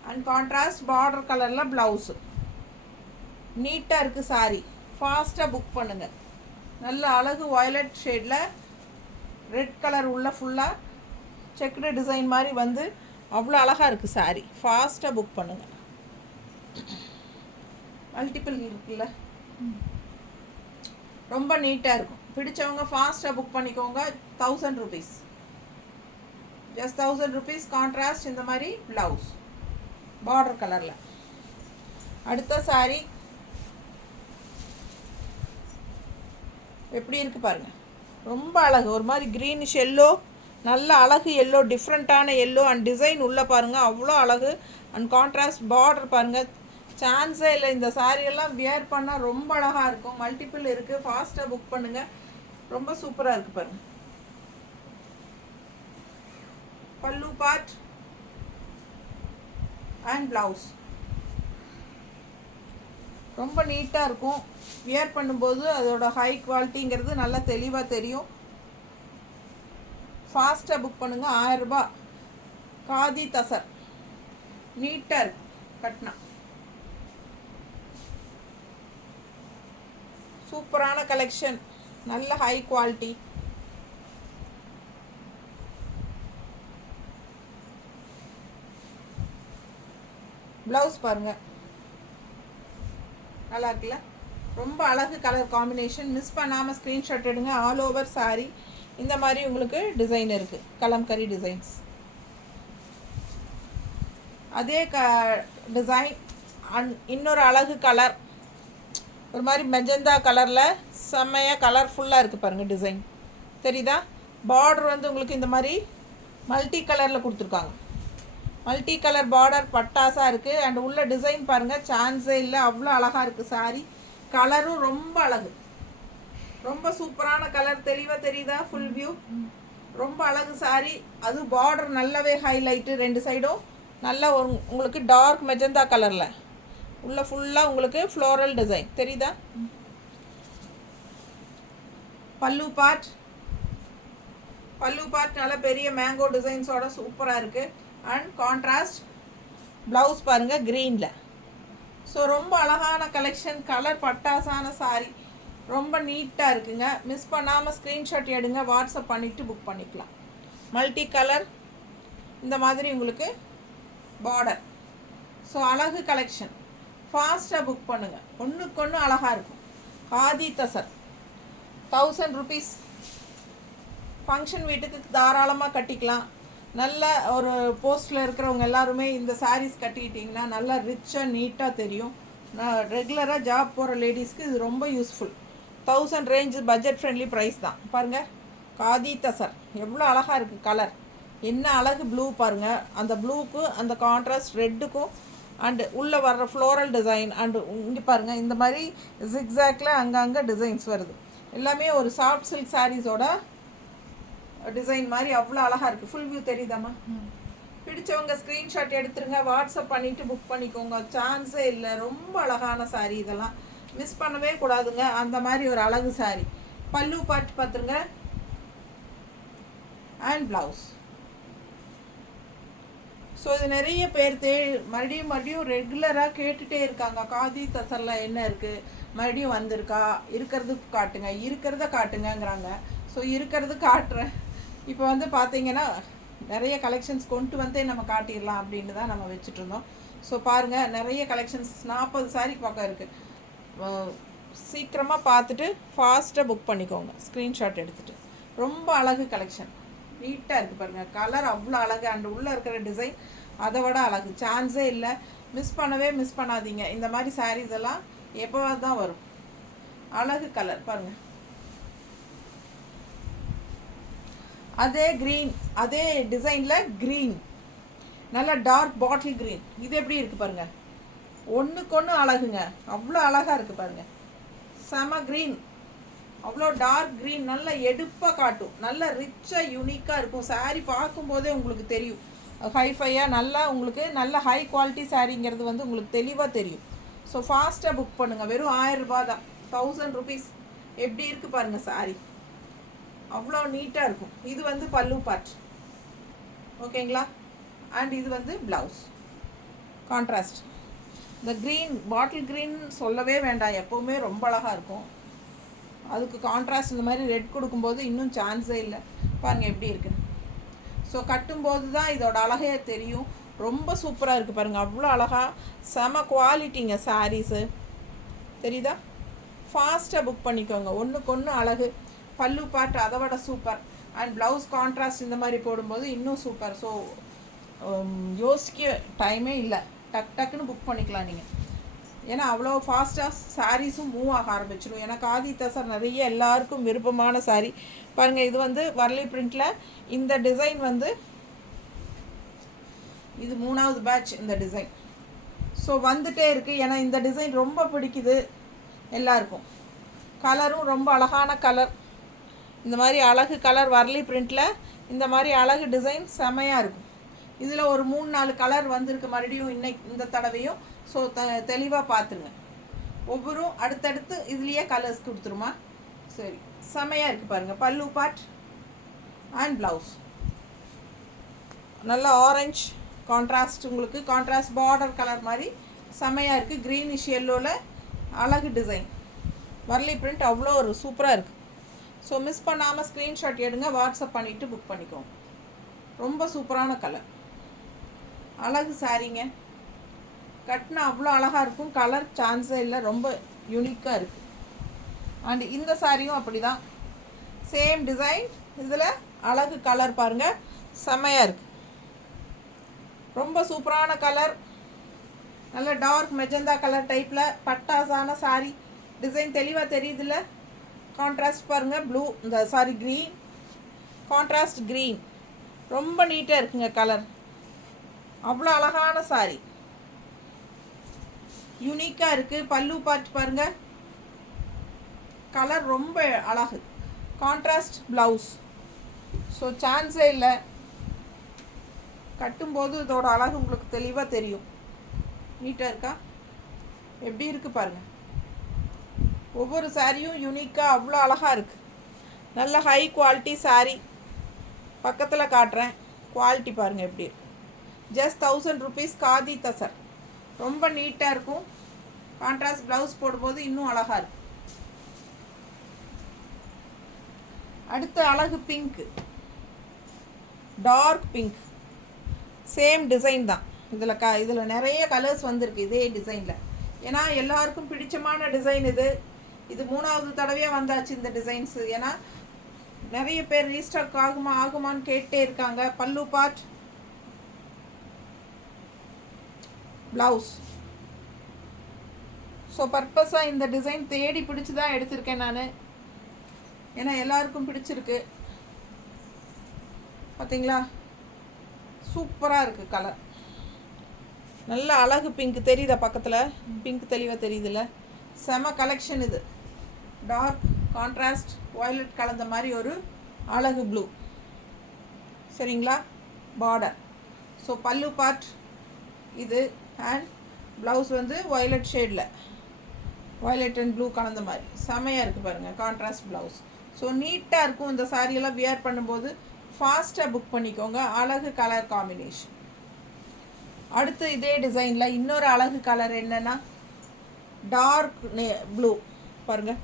அண்ட் கான்ட்ராஸ்ட் பார்டர் கலரில் ப்ளவுஸு நீட்டாக இருக்குது சாரி. ஃபாஸ்ட்டாக புக் பண்ணுங்கள். நல்ல அழகு வயலட் ஷேடில் ரெட் கலர் உள்ள ஃபுல்லாக செக்குடு டிசைன் மாதிரி வந்து அவ்வளோ அழகாக இருக்குது சாரி. ஃபாஸ்ட்டாக புக் பண்ணுங்கள். மல்டிபிள் இருக்குல்ல, ரொம்ப நீட்டாக இருக்கும். பிடிச்சவங்க ஃபாஸ்ட்டாக புக் பண்ணிக்கோங்க. 1000 rupees. Just 1000 rupees. கான்ட்ராஸ்ட் இந்த மாதிரி ப்ளவுஸ் பார்டர் கலரில். அடுத்த சாரி எப்படி இருக்குது பாருங்கள். ரொம்ப அழகு, ஒரு மாதிரி க்ரீனிஷ் எல்லோ, நல்ல அழகு எல்லோ, டிஃப்ரெண்ட்டான எல்லோ அண்ட் டிசைன் உள்ளே பாருங்கள் அவ்வளோ அழகு. அண்ட் கான்ட்ராஸ்ட் பார்டர் பாருங்கள், சான்ஸே இல்லை. இந்த சாரியெல்லாம் வியர் பண்ணால் ரொம்ப அழகாக இருக்கும். மல்டிபிள் இருக்குது. ஃபாஸ்ட்டாக புக் பண்ணுங்கள். ரொம்ப சூப்பராக இருக்குது பாருங்கள். பல்லு பார்ட் அண்ட் ப்ளவுஸ் ரொம்ப நீட்டாக இருக்கும். வியர் பண்ணும்போது அதோட ஹை குவாலிட்டிங்கிறது நல்லா தெளிவாக தெரியும். ஃபாஸ்ட்டாக புக் பண்ணுங்கள். 1000 ரூபாய். காதி தசர் நீட்டாக இருக்கும் கட்டினா. சூப்பரான கலெக்ஷன், நல்ல ஹை குவாலிட்டி. ப்ளவுஸ் பாருங்கள் நல்லா இருக்குல்ல, ரொம்ப அழகு கலர் காம்பினேஷன். மிஸ் பண்ணாமல் ஸ்க்ரீன்ஷாட் எடுங்க. ஆல் ஓவர் சாரி இந்த மாதிரி உங்களுக்கு டிசைன் இருக்குது. கலம்கரி டிசைன்ஸ். அதே டிசைன் இன்னொரு அழகு கலர், ஒரு மாதிரி மெஜந்தா கலரில் செம்மையாக கலர்ஃபுல்லாக இருக்குது பாருங்கள். டிசைன் தெரியுதா? பார்டர் வந்து உங்களுக்கு இந்த மாதிரி மல்டி கலரில் கொடுத்துருக்காங்க. மல்டி கலர் பார்டர் பட்டாசாக இருக்குது. அண்ட் உள்ள டிசைன் பாருங்கள், சான்ஸே இல்லை, அவ்வளோ அழகாக இருக்குது சாரி. கலரும் ரொம்ப அழகு, ரொம்ப சூப்பரான கலர். தெளிவாக தெரியுதா? ஃபுல் வியூ ரொம்ப அழகு சாரி. அதுவும் பார்டர் நல்லாவே ஹைலைட்டு. 2 சைடும் நல்லா உங்களுக்கு டார்க் மெஜந்தா கலரில் உள்ள ஃபுல்லாக உங்களுக்கு ஃப்ளோரல் டிசைன் தெரியுதா? பல்லு பார்ட் நல்ல பெரிய மேங்கோ டிசைன்ஸோட சூப்பராக இருக்குது. அண்ட் கான்ட்ராஸ்ட் ப்ளவுஸ் பாருங்கள் க்ரீனில். ஸோ ரொம்ப அழகான கலெக்ஷன். கலர் பட்டாசான சாரி, ரொம்ப நீட்டாக இருக்குங்க. மிஸ் பண்ணாமல் ஸ்க்ரீன்ஷாட் எடுங்க. வாட்ஸ்அப் பண்ணிவிட்டு புக் பண்ணிக்கலாம். மல்டி கலர் இந்த மாதிரி உங்களுக்கு பார்டர். ஸோ அழகு கலெக்ஷன். ஃபாஸ்ட்டாக புக் பண்ணுங்கள். ஒன்றுக்கு ஒன்று அழகாக இருக்கும். காதி தசர் 1000 rupees. ஃபங்க்ஷன் வீட்டுக்கு தாராளமாக கட்டிக்கலாம். நல்ல ஒரு போஸ்ட்டில் இருக்கிறவங்க எல்லாருமே இந்த சாரீஸ் கட்டிக்கிட்டிங்கன்னா நல்லா ரிச்சாக நீட்டாக தெரியும். நான் ரெகுலராக ஜாப் போகிற லேடிஸ்க்கு இது ரொம்ப useful. 1000 range budget friendly price தான். பாருங்கள், காதி தசர் எவ்வளோ அழகாக இருக்குது கலர். என்ன அழகு ப்ளூ பாருங்கள். அந்த ப்ளூக்கு அந்த கான்ட்ராஸ்ட் ரெட்டுக்கும் அண்டு உள்ளே வர்ற ஃப்ளோரல் டிசைன் அண்டு இங்கே பாருங்கள் இந்த மாதிரி ஜிக்ஸாக்டில் அங்கங்கே டிசைன்ஸ் வருது. எல்லாமே ஒரு சாஃப்ட் சில்க் சாரீஸோட டிசைன் மாதிரி அவ்வளோ அழகாக இருக்குது. ஃபுல் வியூ தெரியுதாம்மா? பிடிச்சவங்க ஸ்க்ரீன்ஷாட் எடுத்துருங்க, வாட்ஸ்அப் பண்ணிவிட்டு புக் பண்ணிக்கோங்க. சான்ஸே இல்லை. ரொம்ப அழகான சாரீ. இதெல்லாம் மிஸ் பண்ணவே கூடாதுங்க. அந்த மாதிரி ஒரு அழகு சாரீ. பல்லு பாட்டு பார்த்துருங்க அண்ட் ப்ளவுஸ். ஸோ இது நிறைய பேர் மறுபடியும் ரெகுலராக கேட்டுகிட்டே இருக்காங்க. காதி தசரில் என்ன இருக்குது, மறுபடியும் வந்திருக்கா, இருக்கிறது காட்டுங்க, இருக்கிறத காட்டுங்கங்கிறாங்க. ஸோ இருக்கிறது காட்டுறேன். இப்போ வந்து பார்த்தீங்கன்னா நிறைய கலெக்ஷன்ஸ் கொண்டு வந்தே நம்ம காட்டிடலாம் அப்படின்னு தான் நம்ம வச்சுட்ருந்தோம். ஸோ பாருங்கள், நிறைய கலெக்ஷன்ஸ் 40 சாரீ பக்கம் இருக்குது. சீக்கிரமாக பார்த்துட்டு ஃபாஸ்ட்டாக புக் பண்ணிக்கோங்க, ஸ்க்ரீன்ஷாட் எடுத்துகிட்டு. ரொம்ப அழகு கலெக்ஷன், நீட்டாக இருக்குது பாருங்கள். கலர் அவ்வளோ அழகு அண்ட் உள்ளே இருக்கிற டிசைன் அதை விட அழகு. சான்ஸே இல்லை. மிஸ் பண்ணாதீங்க. இந்த மாதிரி சாரீஸ் எல்லாம் எப்போவாது தான் வரும். அழகு கலர் பாருங்கள். அதே க்ரீன், அதே டிசைனில் க்ரீன், நல்லா டார்க் பாட்டில் க்ரீன். இது எப்படி இருக்குது பாருங்கள். ஒன்றுக்கு ஒன்று அழகுங்க. அவ்வளோ அழகாக இருக்குது பாருங்கள். செம க்ரீன், அவ்வளோ டார்க் க்ரீன். நல்ல எடுப்பாக காட்டும், நல்ல ரிச்சாக யூனிக்காக இருக்கும். சாரீ பார்க்கும்போதே உங்களுக்கு தெரியும் ஹைஃபையாக, நல்லா உங்களுக்கு நல்ல ஹை குவாலிட்டி சாரீங்கிறது வந்து உங்களுக்கு தெளிவாக தெரியும். ஸோ ஃபாஸ்ட்டாக புக் பண்ணுங்கள். வெறும் 1000 ரூபா தான், 1000 ருபீஸ். எப்படி இருக்குது பாருங்கள் சாரீ. அவ்வளோ நீட்டாக இருக்கும். இது வந்து பல்லு பார்ட், ஓகேங்களா? அண்ட் இது வந்து ப்ளவுஸ் கான்ட்ராஸ்ட். இந்த க்ரீன் பாட்டில் க்ரீன் சொல்லவே வேண்டாம், எப்போவுமே ரொம்ப அழகாக இருக்கும். அதுக்கு கான்ட்ராஸ்ட் இந்த மாதிரி ரெட் கொடுக்கும்போது இன்னும் சான்ஸே இல்லை. பாருங்கள் எப்படி இருக்குன்னு. ஸோ கட்டும்போது தான் இதோட அழகே தெரியும். ரொம்ப சூப்பராக இருக்குது பாருங்கள். அவ்வளோ அழகாக செம குவாலிட்டிங்க சாரீஸு, தெரியுதா? ஃபாஸ்ட்டாக புக் பண்ணிக்கோங்க. ஒன்றுக்கு ஒன்று அழகு. பல்லு பாட்டு அதை விட சூப்பர். அண்ட் ப்ளவுஸ் கான்ட்ராஸ்ட் இந்த மாதிரி போடும்போது இன்னும் சூப்பர். ஸோ யோசிக்க டைமே இல்லை, டக்குன்னு புக் பண்ணிக்கலாம் நீங்கள். ஏன்னா அவ்வளோ ஃபாஸ்ட்டாக சாரீஸும் மூவ் ஆக ஆரம்பிச்சிடும். ஏன்னா காதி தசர் நிறைய எல்லாருக்கும் விருப்பமான சாரீ பாருங்கள். இது வந்து வர்லி பிரிண்டில் இந்த டிசைன் வந்து இது 3வது பேட்ச் இந்த டிசைன். ஸோ வந்துட்டே இருக்குது. ஏன்னா இந்த டிசைன் ரொம்ப பிடிக்குது எல்லாருக்கும். கலரும் ரொம்ப அழகான கலர். இந்த மாதிரி அழகு கலர் வர்லி பிரிண்டில் இந்த மாதிரி அழகு டிசைன் செமையாக இருக்கும். இதில் ஒரு 3-4 கலர் வந்திருக்கு மறுபடியும் இந்த தடவையும். ஸோ தெளிவாக பார்த்துருங்க. ஒவ்வொரும் அடுத்தடுத்து இதுலேயே கலர்ஸ் கொடுத்துருமா. சரி, செமையாக இருக்குது பாருங்கள். பல்லு பார்ட் அண்ட் ப்ளவுஸ் நல்லா ஆரஞ்ச் கான்ட்ராஸ்ட். உங்களுக்கு கான்ட்ராஸ்ட் பார்டர் கலர் மாதிரி செமையாக இருக்குது. க்ரீனிஷ் எல்லோவில் அழகு டிசைன் வர்லி பிரிண்ட் அவ்வளோ ஒரு சூப்பராக இருக்குது. ஸோ மிஸ் பண்ணாமல் ஸ்க்ரீன்ஷாட் எடுங்க, வாட்ஸ்அப் பண்ணிவிட்டு புக் பண்ணிக்கோங்க. ரொம்ப சூப்பரான கலர், அழகு சாரீங்க. கட்டினா அவ்வளோ அழகாக இருக்கும். கலர் சான்ஸே இல்லை, ரொம்ப யூனிக்காக இருக்குது. அண்ட் இந்த சாரியும் அப்படி தான், சேம் டிசைன். இதில் அழகு கலர் பாருங்கள், செம்மையாக இருக்குது. ரொம்ப சூப்பரான கலர், நல்ல டார்க் மெஜந்தா கலர் டைப்பில் பட்டாசான சாரி. டிசைன் தெளிவாக தெரியுதுல்ல? கான்ட்ராஸ்ட் பாருங்கள். ப்ளூ இந்த சாரி க்ரீன், கான்ட்ராஸ்ட் க்ரீன். ரொம்ப நீட்டாக இருக்குங்க கலர். அவ்வளோ அழகான சாரி, யூனிக்காக இருக்குது. பல்லு பார்த்து பாருங்கள், கலர் ரொம்ப அழகு. Contrast blouse. ஸோ சான்ஸே இல்லை. கட்டும்போது இதோட அழகு உங்களுக்கு தெளிவாக தெரியும். நீட்டாக இருக்கா? எப்படி இருக்குது பாருங்கள். ஒவ்வொரு சாரியும் யூனிக்காக அவ்வளோ அழகாக இருக்குது. நல்ல ஹை குவாலிட்டி சாரீ. பக்கத்தில் காட்டுறேன், குவாலிட்டி பாருங்கள் எப்படி இருக்குது. Just 1000 rupees khadi tussar. ரொம்ப நீட்டாக இருக்கும். கான்ட்ராஸ்ட் ப்ளவுஸ் போடும்போது இன்னும் அழகாக இருக்கும். அடுத்த அழகு pink, dark pink. Same design தான். இதில் நிறைய கலர்ஸ் வந்திருக்கு இதே டிசைனில். ஏன்னா எல்லாருக்கும் பிடிச்சமான டிசைன் இது. இது 3வது தடவையாக வந்தாச்சு இந்த டிசைன்ஸு. ஏன்னா நிறைய பேர் ரீஸ்டாக் ஆகுமான்னு கேட்டே இருக்காங்க. பல்லு பார்ட், ப்ளவுஸ் ஸோ பர்பஸாக இந்த டிசைன் தேடி பிடிச்சி தான் எடுத்திருக்கேன் நான். ஏன்னா எல்லாருக்கும் பிடிச்சிருக்கு. பார்த்தீங்களா, சூப்பராக இருக்குது கலர். நல்ல அழகு பிங்க் தெரியுதா, பக்கத்தில் பிங்க் தெளிவாக தெரியுதுல்ல. செம கலெக்ஷன் இது. டார்க் கான்ட்ராஸ்ட் வயலட் கலந்த மாதிரி ஒரு அழகு ப்ளூ. சரிங்களா, பார்டர். ஸோ பல்லு பார்ட் இது, அண்ட் ப்ளவுஸ் வந்து வயலட் ஷேடில் வயலட் அண்ட் ப்ளூ கலந்த மாதிரி செமையாக இருக்குது பாருங்கள், கான்ட்ராஸ்ட் ப்ளவுஸ். ஸோ நீட்டாக இருக்கும். இந்த சாரியெல்லாம் வியர் பண்ணும்போது ஃபாஸ்ட்டாக புக் பண்ணிக்கோங்க. அழகு கலர் காம்பினேஷன். அடுத்து இதே டிசைனில் இன்னொரு அழகு கலர் என்னென்னா டார்க் ப்ளூ பாருங்கள்,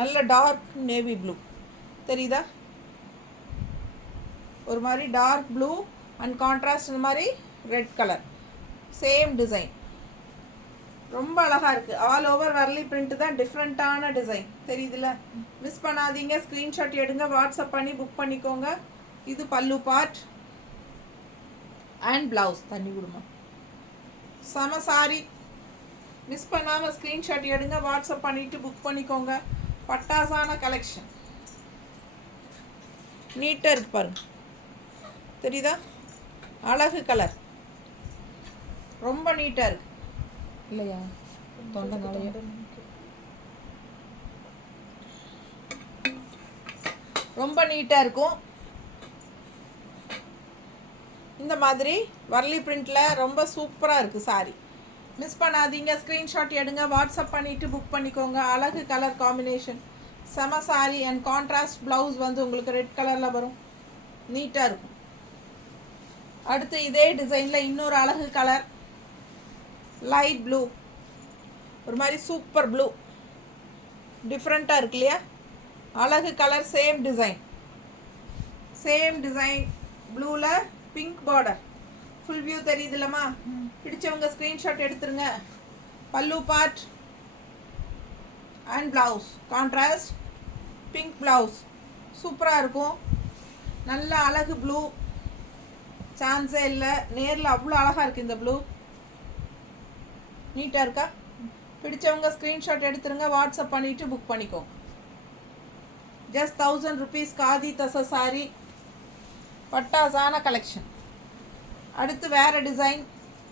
நல்ல டார்க் நேவி ப்ளூ தெரியுதா, ஒரு மாதிரி டார்க் ப்ளூ அண்ட் கான்ட்ராஸ்ட் இந்த மாதிரி ரெட் கலர், சேம் டிசைன். ரொம்ப அழகாக இருக்குது. ஆல் ஓவர் வரலி பிரிண்ட் தான், டிஃப்ரெண்ட்டான டிசைன் தெரியுதுல்ல. மிஸ் பண்ணாதீங்க, ஸ்க்ரீன்ஷாட் எடுங்க, வாட்ஸ்அப் பண்ணி புக் பண்ணிக்கோங்க. இது பல்லு பார்ட் அண்ட் ப்ளவுஸ். தண்ணி கொடுமா. செம சாரி. மிஸ் பண்ணாமல் ஸ்க்ரீன்ஷாட் எடுங்க, வாட்ஸ்அப் பண்ணிவிட்டு புக் பண்ணிக்கோங்க. பட்டாசான கலெக்ஷன். நீட்டாக இருக்கு பாருங்க, தெரியுதா, அழகு கலர், ரொம்ப நீட்டாக இருக்கு இல்லையா. தொண்டை ரொம்ப நீட்டாக இருக்கும். இந்த மாதிரி வரலி பிரிண்டில் ரொம்ப சூப்பராக இருக்குது சாரி. மிஸ் பண்ணாதீங்க, ஸ்க்ரீன்ஷாட் எடுங்க, வாட்ஸ்அப் பண்ணிவிட்டு புக் பண்ணிக்கோங்க. அழகு கலர் காம்பினேஷன், செம சாரி அண்ட் கான்ட்ராஸ்ட் ப்ளவுஸ் வந்து உங்களுக்கு ரெட் கலரில் வரும், நீட்டாக இருக்கும். அடுத்து இதே டிசைனில் இன்னொரு அழகு கலர் லைட் ப்ளூ, ஒரு மாதிரி சூப்பர் ப்ளூ, டிஃப்ரெண்ட்டாக இருக்கு இல்லையா. அழகு கலர், சேம் டிசைன் ப்ளூவில் பிங்க் பார்டர், ஃபுல் வியூ தெரியுதுல்லம்மா. பிடிச்சவங்க ஸ்க்ரீன்ஷாட் எடுத்துருங்க. பல்லு part and blouse contrast pink blouse, சூப்பராக இருக்கும். நல்ல அழகு ப்ளூ, சான்ஸே இல்லை. நேரில் அவ்வளோ அழகாக இருக்குது இந்த ப்ளூ, நீட்டாக இருக்கா. பிடிச்சவங்க ஸ்க்ரீன்ஷாட் எடுத்துருங்க, வாட்ஸ்அப் பண்ணிவிட்டு புக் பண்ணிக்கோங்க. ஜஸ்ட் 1000 rupees காதி தச சாரி, பட்டாசான கலெக்ஷன். அடுத்து வேறு டிசைன்,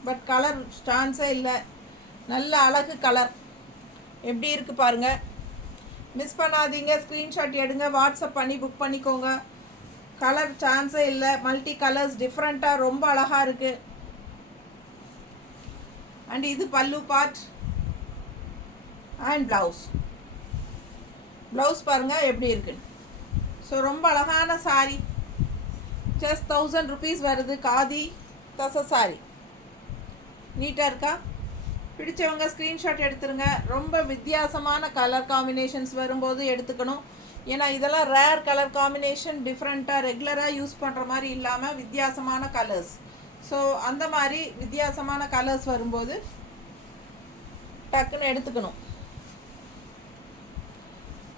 பட் கலர் சான்ஸே இல்லை. நல்ல அழகு கலர், எப்படி இருக்குது பாருங்கள். மிஸ் பண்ணாதீங்க, ஸ்க்ரீன்ஷாட் எடுங்க, வாட்ஸ்அப் பண்ணி புக் பண்ணிக்கோங்க. கலர் சான்ஸே இல்லை. மல்டி கலர்ஸ், டிஃப்ரெண்ட்டாக ரொம்ப அழகாக இருக்குது. அண்ட் இது பல்லு பார்ட் அண்ட் ப்ளவுஸ் பாருங்கள் எப்படி இருக்குன்னு. ஸோ ரொம்ப அழகான சாரி. ஜஸ்ட் 1000 rupees வருது, காதி தச சாரி. நீட்டாக இருக்கா. பிடிச்சவங்க ஸ்க்ரீன்ஷாட் எடுத்துருங்க. ரொம்ப வித்தியாசமான கலர் காம்பினேஷன்ஸ் வரும்போது எடுத்துக்கணும். ஏன்னா இதெல்லாம் ரேர் கலர் காம்பினேஷன், டிஃப்ரெண்ட்டாக ரெகுலராக யூஸ் பண்ணுற மாதிரி இல்லாமல் வித்தியாசமான கலர்ஸ். ஸோ அந்த மாதிரி வித்தியாசமான கலர்ஸ் வரும்போது டக்குன்னு எடுத்துக்கணும்.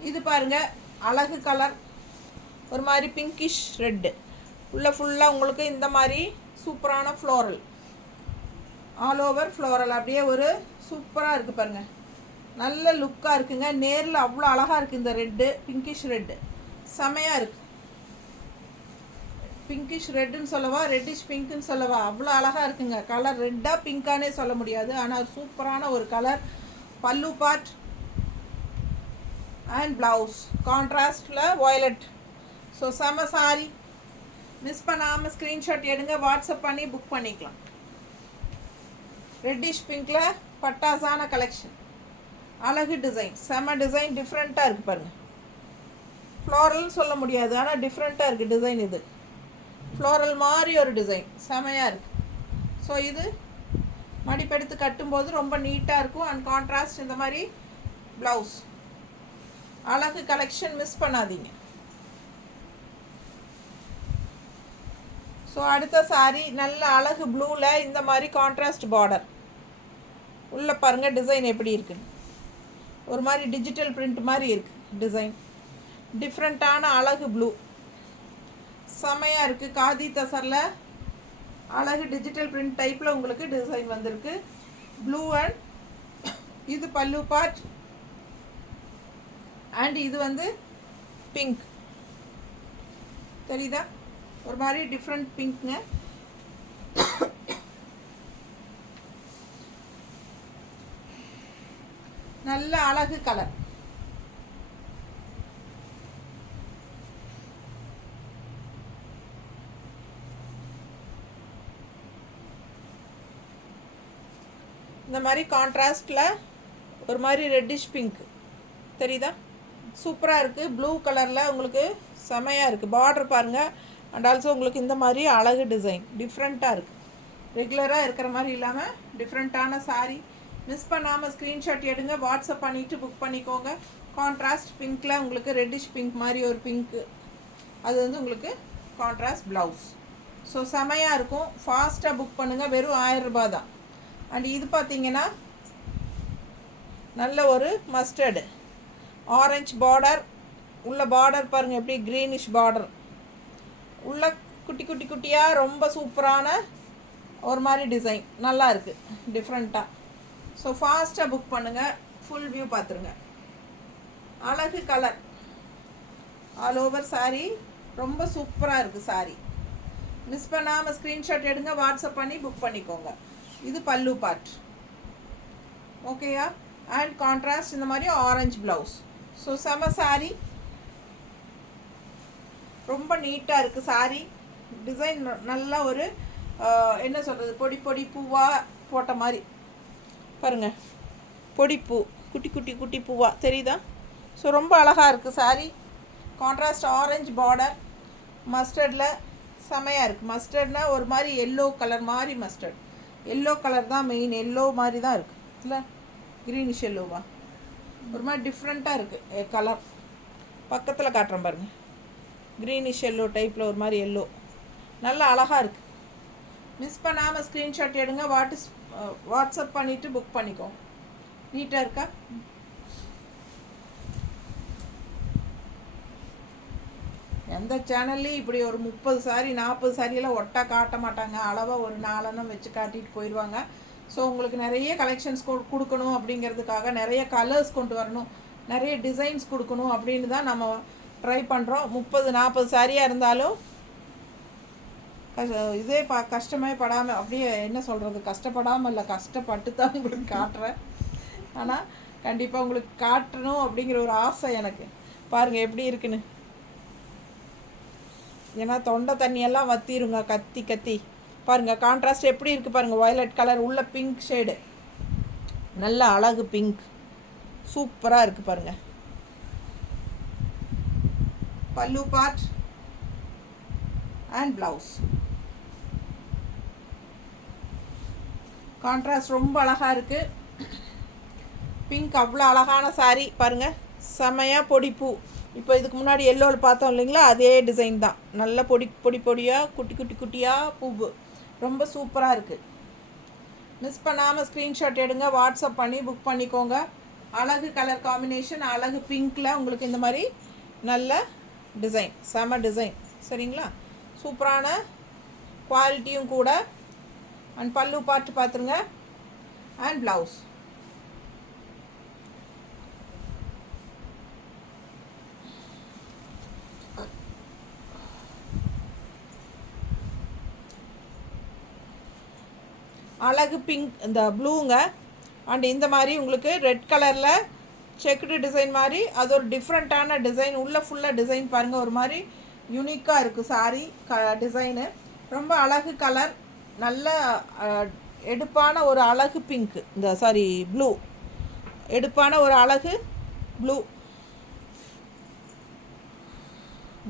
இது பாருங்கள், அழகு கலர், ஒரு மாதிரி பிங்கிஷ் ரெட்டு, உள்ள ஃபுல்லாக உங்களுக்கு இந்த மாதிரி சூப்பரான ஃப்ளோரல், ஆல் ஓவர் ஃப்ளோரல், அப்படியே ஒரு சூப்பராக இருக்குது பாருங்கள். நல்ல லுக்காக இருக்குங்க. நேரில் அவ்வளோ அழகாக இருக்குது. இந்த ரெட்டு பிங்கிஷ் ரெட்டு செமையாக இருக்குது. பிங்கிஷ் ரெட்டுன்னு சொல்லவா, ரெட்டிஷ் பிங்க்குன்னு சொல்லவா, அவ்வளோ அழகாக இருக்குங்க. கலர் ரெட்டாக பிங்கானே சொல்ல முடியாது, ஆனால் சூப்பரான ஒரு colour. Pallu part and blouse கான்ட்ராஸ்டில் வயலட். ஸோ செம சாரி. மிஸ் பண்ணாமல் ஸ்க்ரீன்ஷாட் எடுங்க, வாட்ஸ்அப் பண்ணி புக் பண்ணிக்கலாம். ரெட்டிஷ் பிங்க்கில் பட்டாசான கலெக்ஷன், அழகு டிசைன், செம டிசைன், டிஃப்ரெண்ட்டாக இருக்குது பாருங்கள். ஃப்ளோரல்னு சொல்ல முடியாது, ஆனால் டிஃப்ரெண்ட்டாக இருக்குது டிசைன். இது ஃப்ளோரல் மாதிரி ஒரு டிசைன், செமையாக இருக்குது. ஸோ இது மடிப்பெடுத்து கட்டும்போது ரொம்ப நீட்டாக இருக்கும். அண்ட் கான்ட்ராஸ்ட் இந்த மாதிரி ப்ளவுஸ், அழகு கலெக்ஷன், மிஸ் பண்ணாதீங்க. ஸோ அடுத்த சாரி நல்ல அழகு ப்ளூவில் இந்த மாதிரி கான்ட்ராஸ்ட் பார்டர், உள்ளே பாருங்கள் டிசைன் எப்படி இருக்குன்னு. ஒரு மாதிரி டிஜிட்டல் பிரிண்ட் மாதிரி இருக்குது டிசைன், டிஃப்ரெண்ட்டான அழகு ப்ளூ, செமையாக இருக்குது. காதி தசரில் அழகு டிஜிட்டல் பிரிண்ட் டைப்பில் உங்களுக்கு டிசைன் வந்திருக்கு. ப்ளூ அண்ட் இது பல்லு பார்ட். அண்ட் இது வந்து பிங்க். தெரியுதா? ஒரு மாதிரி டிஃப்ரெண்ட் பிங்க்ங்க. நல்ல அழகு கலர். இந்த மாதிரி கான்ட்ராஸ்டில் ஒரு மாதிரி ரெட்டிஷ் பிங்க். தெரியுதா? சூப்பராக இருக்குது. ப்ளூ கலரில் உங்களுக்கு செமையாக இருக்குது. பார்டர் பாருங்கள். அண்ட் ஆல்சோ உங்களுக்கு இந்த மாதிரி அழகு டிசைன் டிஃப்ரெண்ட்டாக இருக்குது. ரெகுலராக இருக்கிற மாதிரி இல்லாமல் டிஃப்ரெண்ட்டான சாரீ. மிஸ் பண்ணாமல் ஸ்க்ரீன்ஷாட் எடுங்க, வாட்ஸ்அப் பண்ணிவிட்டு புக் பண்ணிக்கோங்க. கான்ட்ராஸ்ட் பிங்க்கில் உங்களுக்கு ரெட்டிஷ் பிங்க் மாதிரி ஒரு பிங்க்கு, அது வந்து உங்களுக்கு கான்ட்ராஸ்ட் ப்ளவுஸ். ஸோ செமையாக இருக்கும். ஃபாஸ்ட்டாக புக் பண்ணுங்கள். வெறும் 1000 ரூபாய் தான். அண்ட் இது பார்த்தீங்கன்னா நல்ல ஒரு மஸ்டர்டு ஆரஞ்சு பார்டர். உள்ள பார்டர் பாருங்கள் எப்படி க்ரீனிஷ் பார்டர். உள்ள குட்டி குட்டி குட்டியாக ரொம்ப சூப்பரான ஒரு மாதிரி டிசைன். நல்லா இருக்குது டிஃப்ரெண்ட்டாக. ஸோ ஃபாஸ்ட்டாக புக் பண்ணுங்கள். ஃபுல் வியூ பார்த்துருங்க. அழகு கலர் ஆல் ஓவர் சாரீ. ரொம்ப சூப்பராக இருக்குது சாரீ. மிஸ் பண்ணாமல் ஸ்க்ரீன்ஷாட் எடுங்க, வாட்ஸ்அப் பண்ணி புக் பண்ணிக்கோங்க. இது பல்லு பார்ட். ஓகேயா? அண்ட் கான்ட்ராஸ்ட் இந்த மாதிரி ஆரஞ்சு ப்ளவுஸ். ஸோ செம சாரீ. ரொம்ப நீட்டாக இருக்குது சாரீ. டிசைன் நல்லா ஒரு என்ன சொல்கிறது, பொடி பொடி பூவாக போட்ட மாதிரி பாருங்கள். பொடி பூ, குட்டி குட்டி குட்டி பூவாக தெரியுதா? ஸோ ரொம்ப அழகாக இருக்குது சாரீ. கான்ட்ராஸ்ட் ஆரஞ்சு பார்டர் மஸ்டர்டில் செமையாக இருக்குது. மஸ்டர்ட்னா ஒரு மாதிரி எல்லோ கலர் மாதிரி மஸ்டர்ட். எல்லோ கலர் தான் மெயின். எல்லோ மாதிரி தான் இருக்குது இல்லை, க்ரீனிஷ் எல்லோவா? ஒரு மாதிரி டிஃப்ரெண்ட்டாக இருக்குது கலர். பக்கத்தில் காட்டுறேன் பாருங்கள். க்ரீனிஷ் எல்லோ டைப்பில் ஒரு மாதிரி எல்லோ. நல்லா அழகாக இருக்குது. மிஸ் பண்ணாமல் ஸ்க்ரீன்ஷாட் எடுங்க, வாட்ஸ்அப் பண்ணிவிட்டு புக் பண்ணிக்கோ. நீட்டாக இருக்கா? எந்த சேனல்லையும் இப்படி ஒரு 30 சாரி 40 சாரியெல்லாம் ஒட்டா காட்ட மாட்டாங்க. அளவாக ஒரு 4 வச்சு காட்டிட்டு போயிடுவாங்க. ஸோ உங்களுக்கு நிறைய கலெக்ஷன்ஸ் கொடுக்கணும் அப்படிங்கிறதுக்காக, நிறைய கலர்ஸ் கொண்டு வரணும், நிறைய டிசைன்ஸ் கொடுக்கணும் அப்படின்னு தான் நம்ம ட்ரை பண்ணுறோம். 30-40 சாரியாக இருந்தாலும் இதே கஷ்டமே படாமல், அப்படியே என்ன சொல்கிறது, கஷ்டப்படாமல் இல்லை, கஷ்டப்பட்டு தான் உங்களுக்கு காட்டுறேன். ஆனால் கண்டிப்பாக உங்களுக்கு காட்டணும் அப்படிங்கிற ஒரு ஆசை எனக்கு. பாருங்கள் எப்படி இருக்குன்னு. ஏன்னா தொண்டை தண்ணியெல்லாம் வற்றிருங்க கத்தி கத்தி. பாருங்கள் கான்ட்ராஸ்ட் எப்படி இருக்குது பாருங்கள். வயலட் கலர் உள்ள பிங்க் ஷேடு. நல்ல அழகு பிங்க். சூப்பராக இருக்குது பாருங்கள். பல்லு பார்ட் அண்ட் ப்ளவுஸ். கான்ட்ராஸ்ட் ரொம்ப அழகாக இருக்குது. பிங்க் அவ்வளோ அழகான சாரீ பாருங்கள். செமையாக பொடிப்பூ. இப்போ இதுக்கு முன்னாடி எல்லோவில் பார்த்தோம் இல்லைங்களா, அதே டிசைன் தான். நல்ல பொடி பொடி பொடியாக குட்டி குட்டி குட்டியாக பூவு. ரொம்ப சூப்பராக இருக்குது. மிஸ் பண்ணாமல் ஸ்க்ரீன்ஷாட் எடுங்க, வாட்ஸ்அப் பண்ணி புக் பண்ணிக்கோங்க. அழகு கலர் காம்பினேஷன், அழகு பிங்க்கில் உங்களுக்கு இந்த மாதிரி நல்ல டிசைன், செம டிசைன். சரிங்களா? சூப்பரான குவாலிட்டியும் கூட. அண்ட் பல்லு பார்த்து பார்த்துருங்க. And blouse. அழகு பிங்க், இந்த ப்ளூங்க. அண்ட் இந்த மாதிரி உங்களுக்கு ரெட் கலரில் செக்குடு டிசைன் மாதிரி, அது ஒரு டிஃப்ரெண்ட்டான டிசைன். உள்ளே ஃபுல்லாக டிசைன் பாருங்கள், ஒரு மாதிரி யூனிக்காக இருக்குது சாரீ டிசைனு. ரொம்ப அழகு கலர். நல்ல எடுப்பான ஒரு அழகு பிங்க்கு, இந்த சாரி ப்ளூ. எடுப்பான ஒரு அழகு ப்ளூ.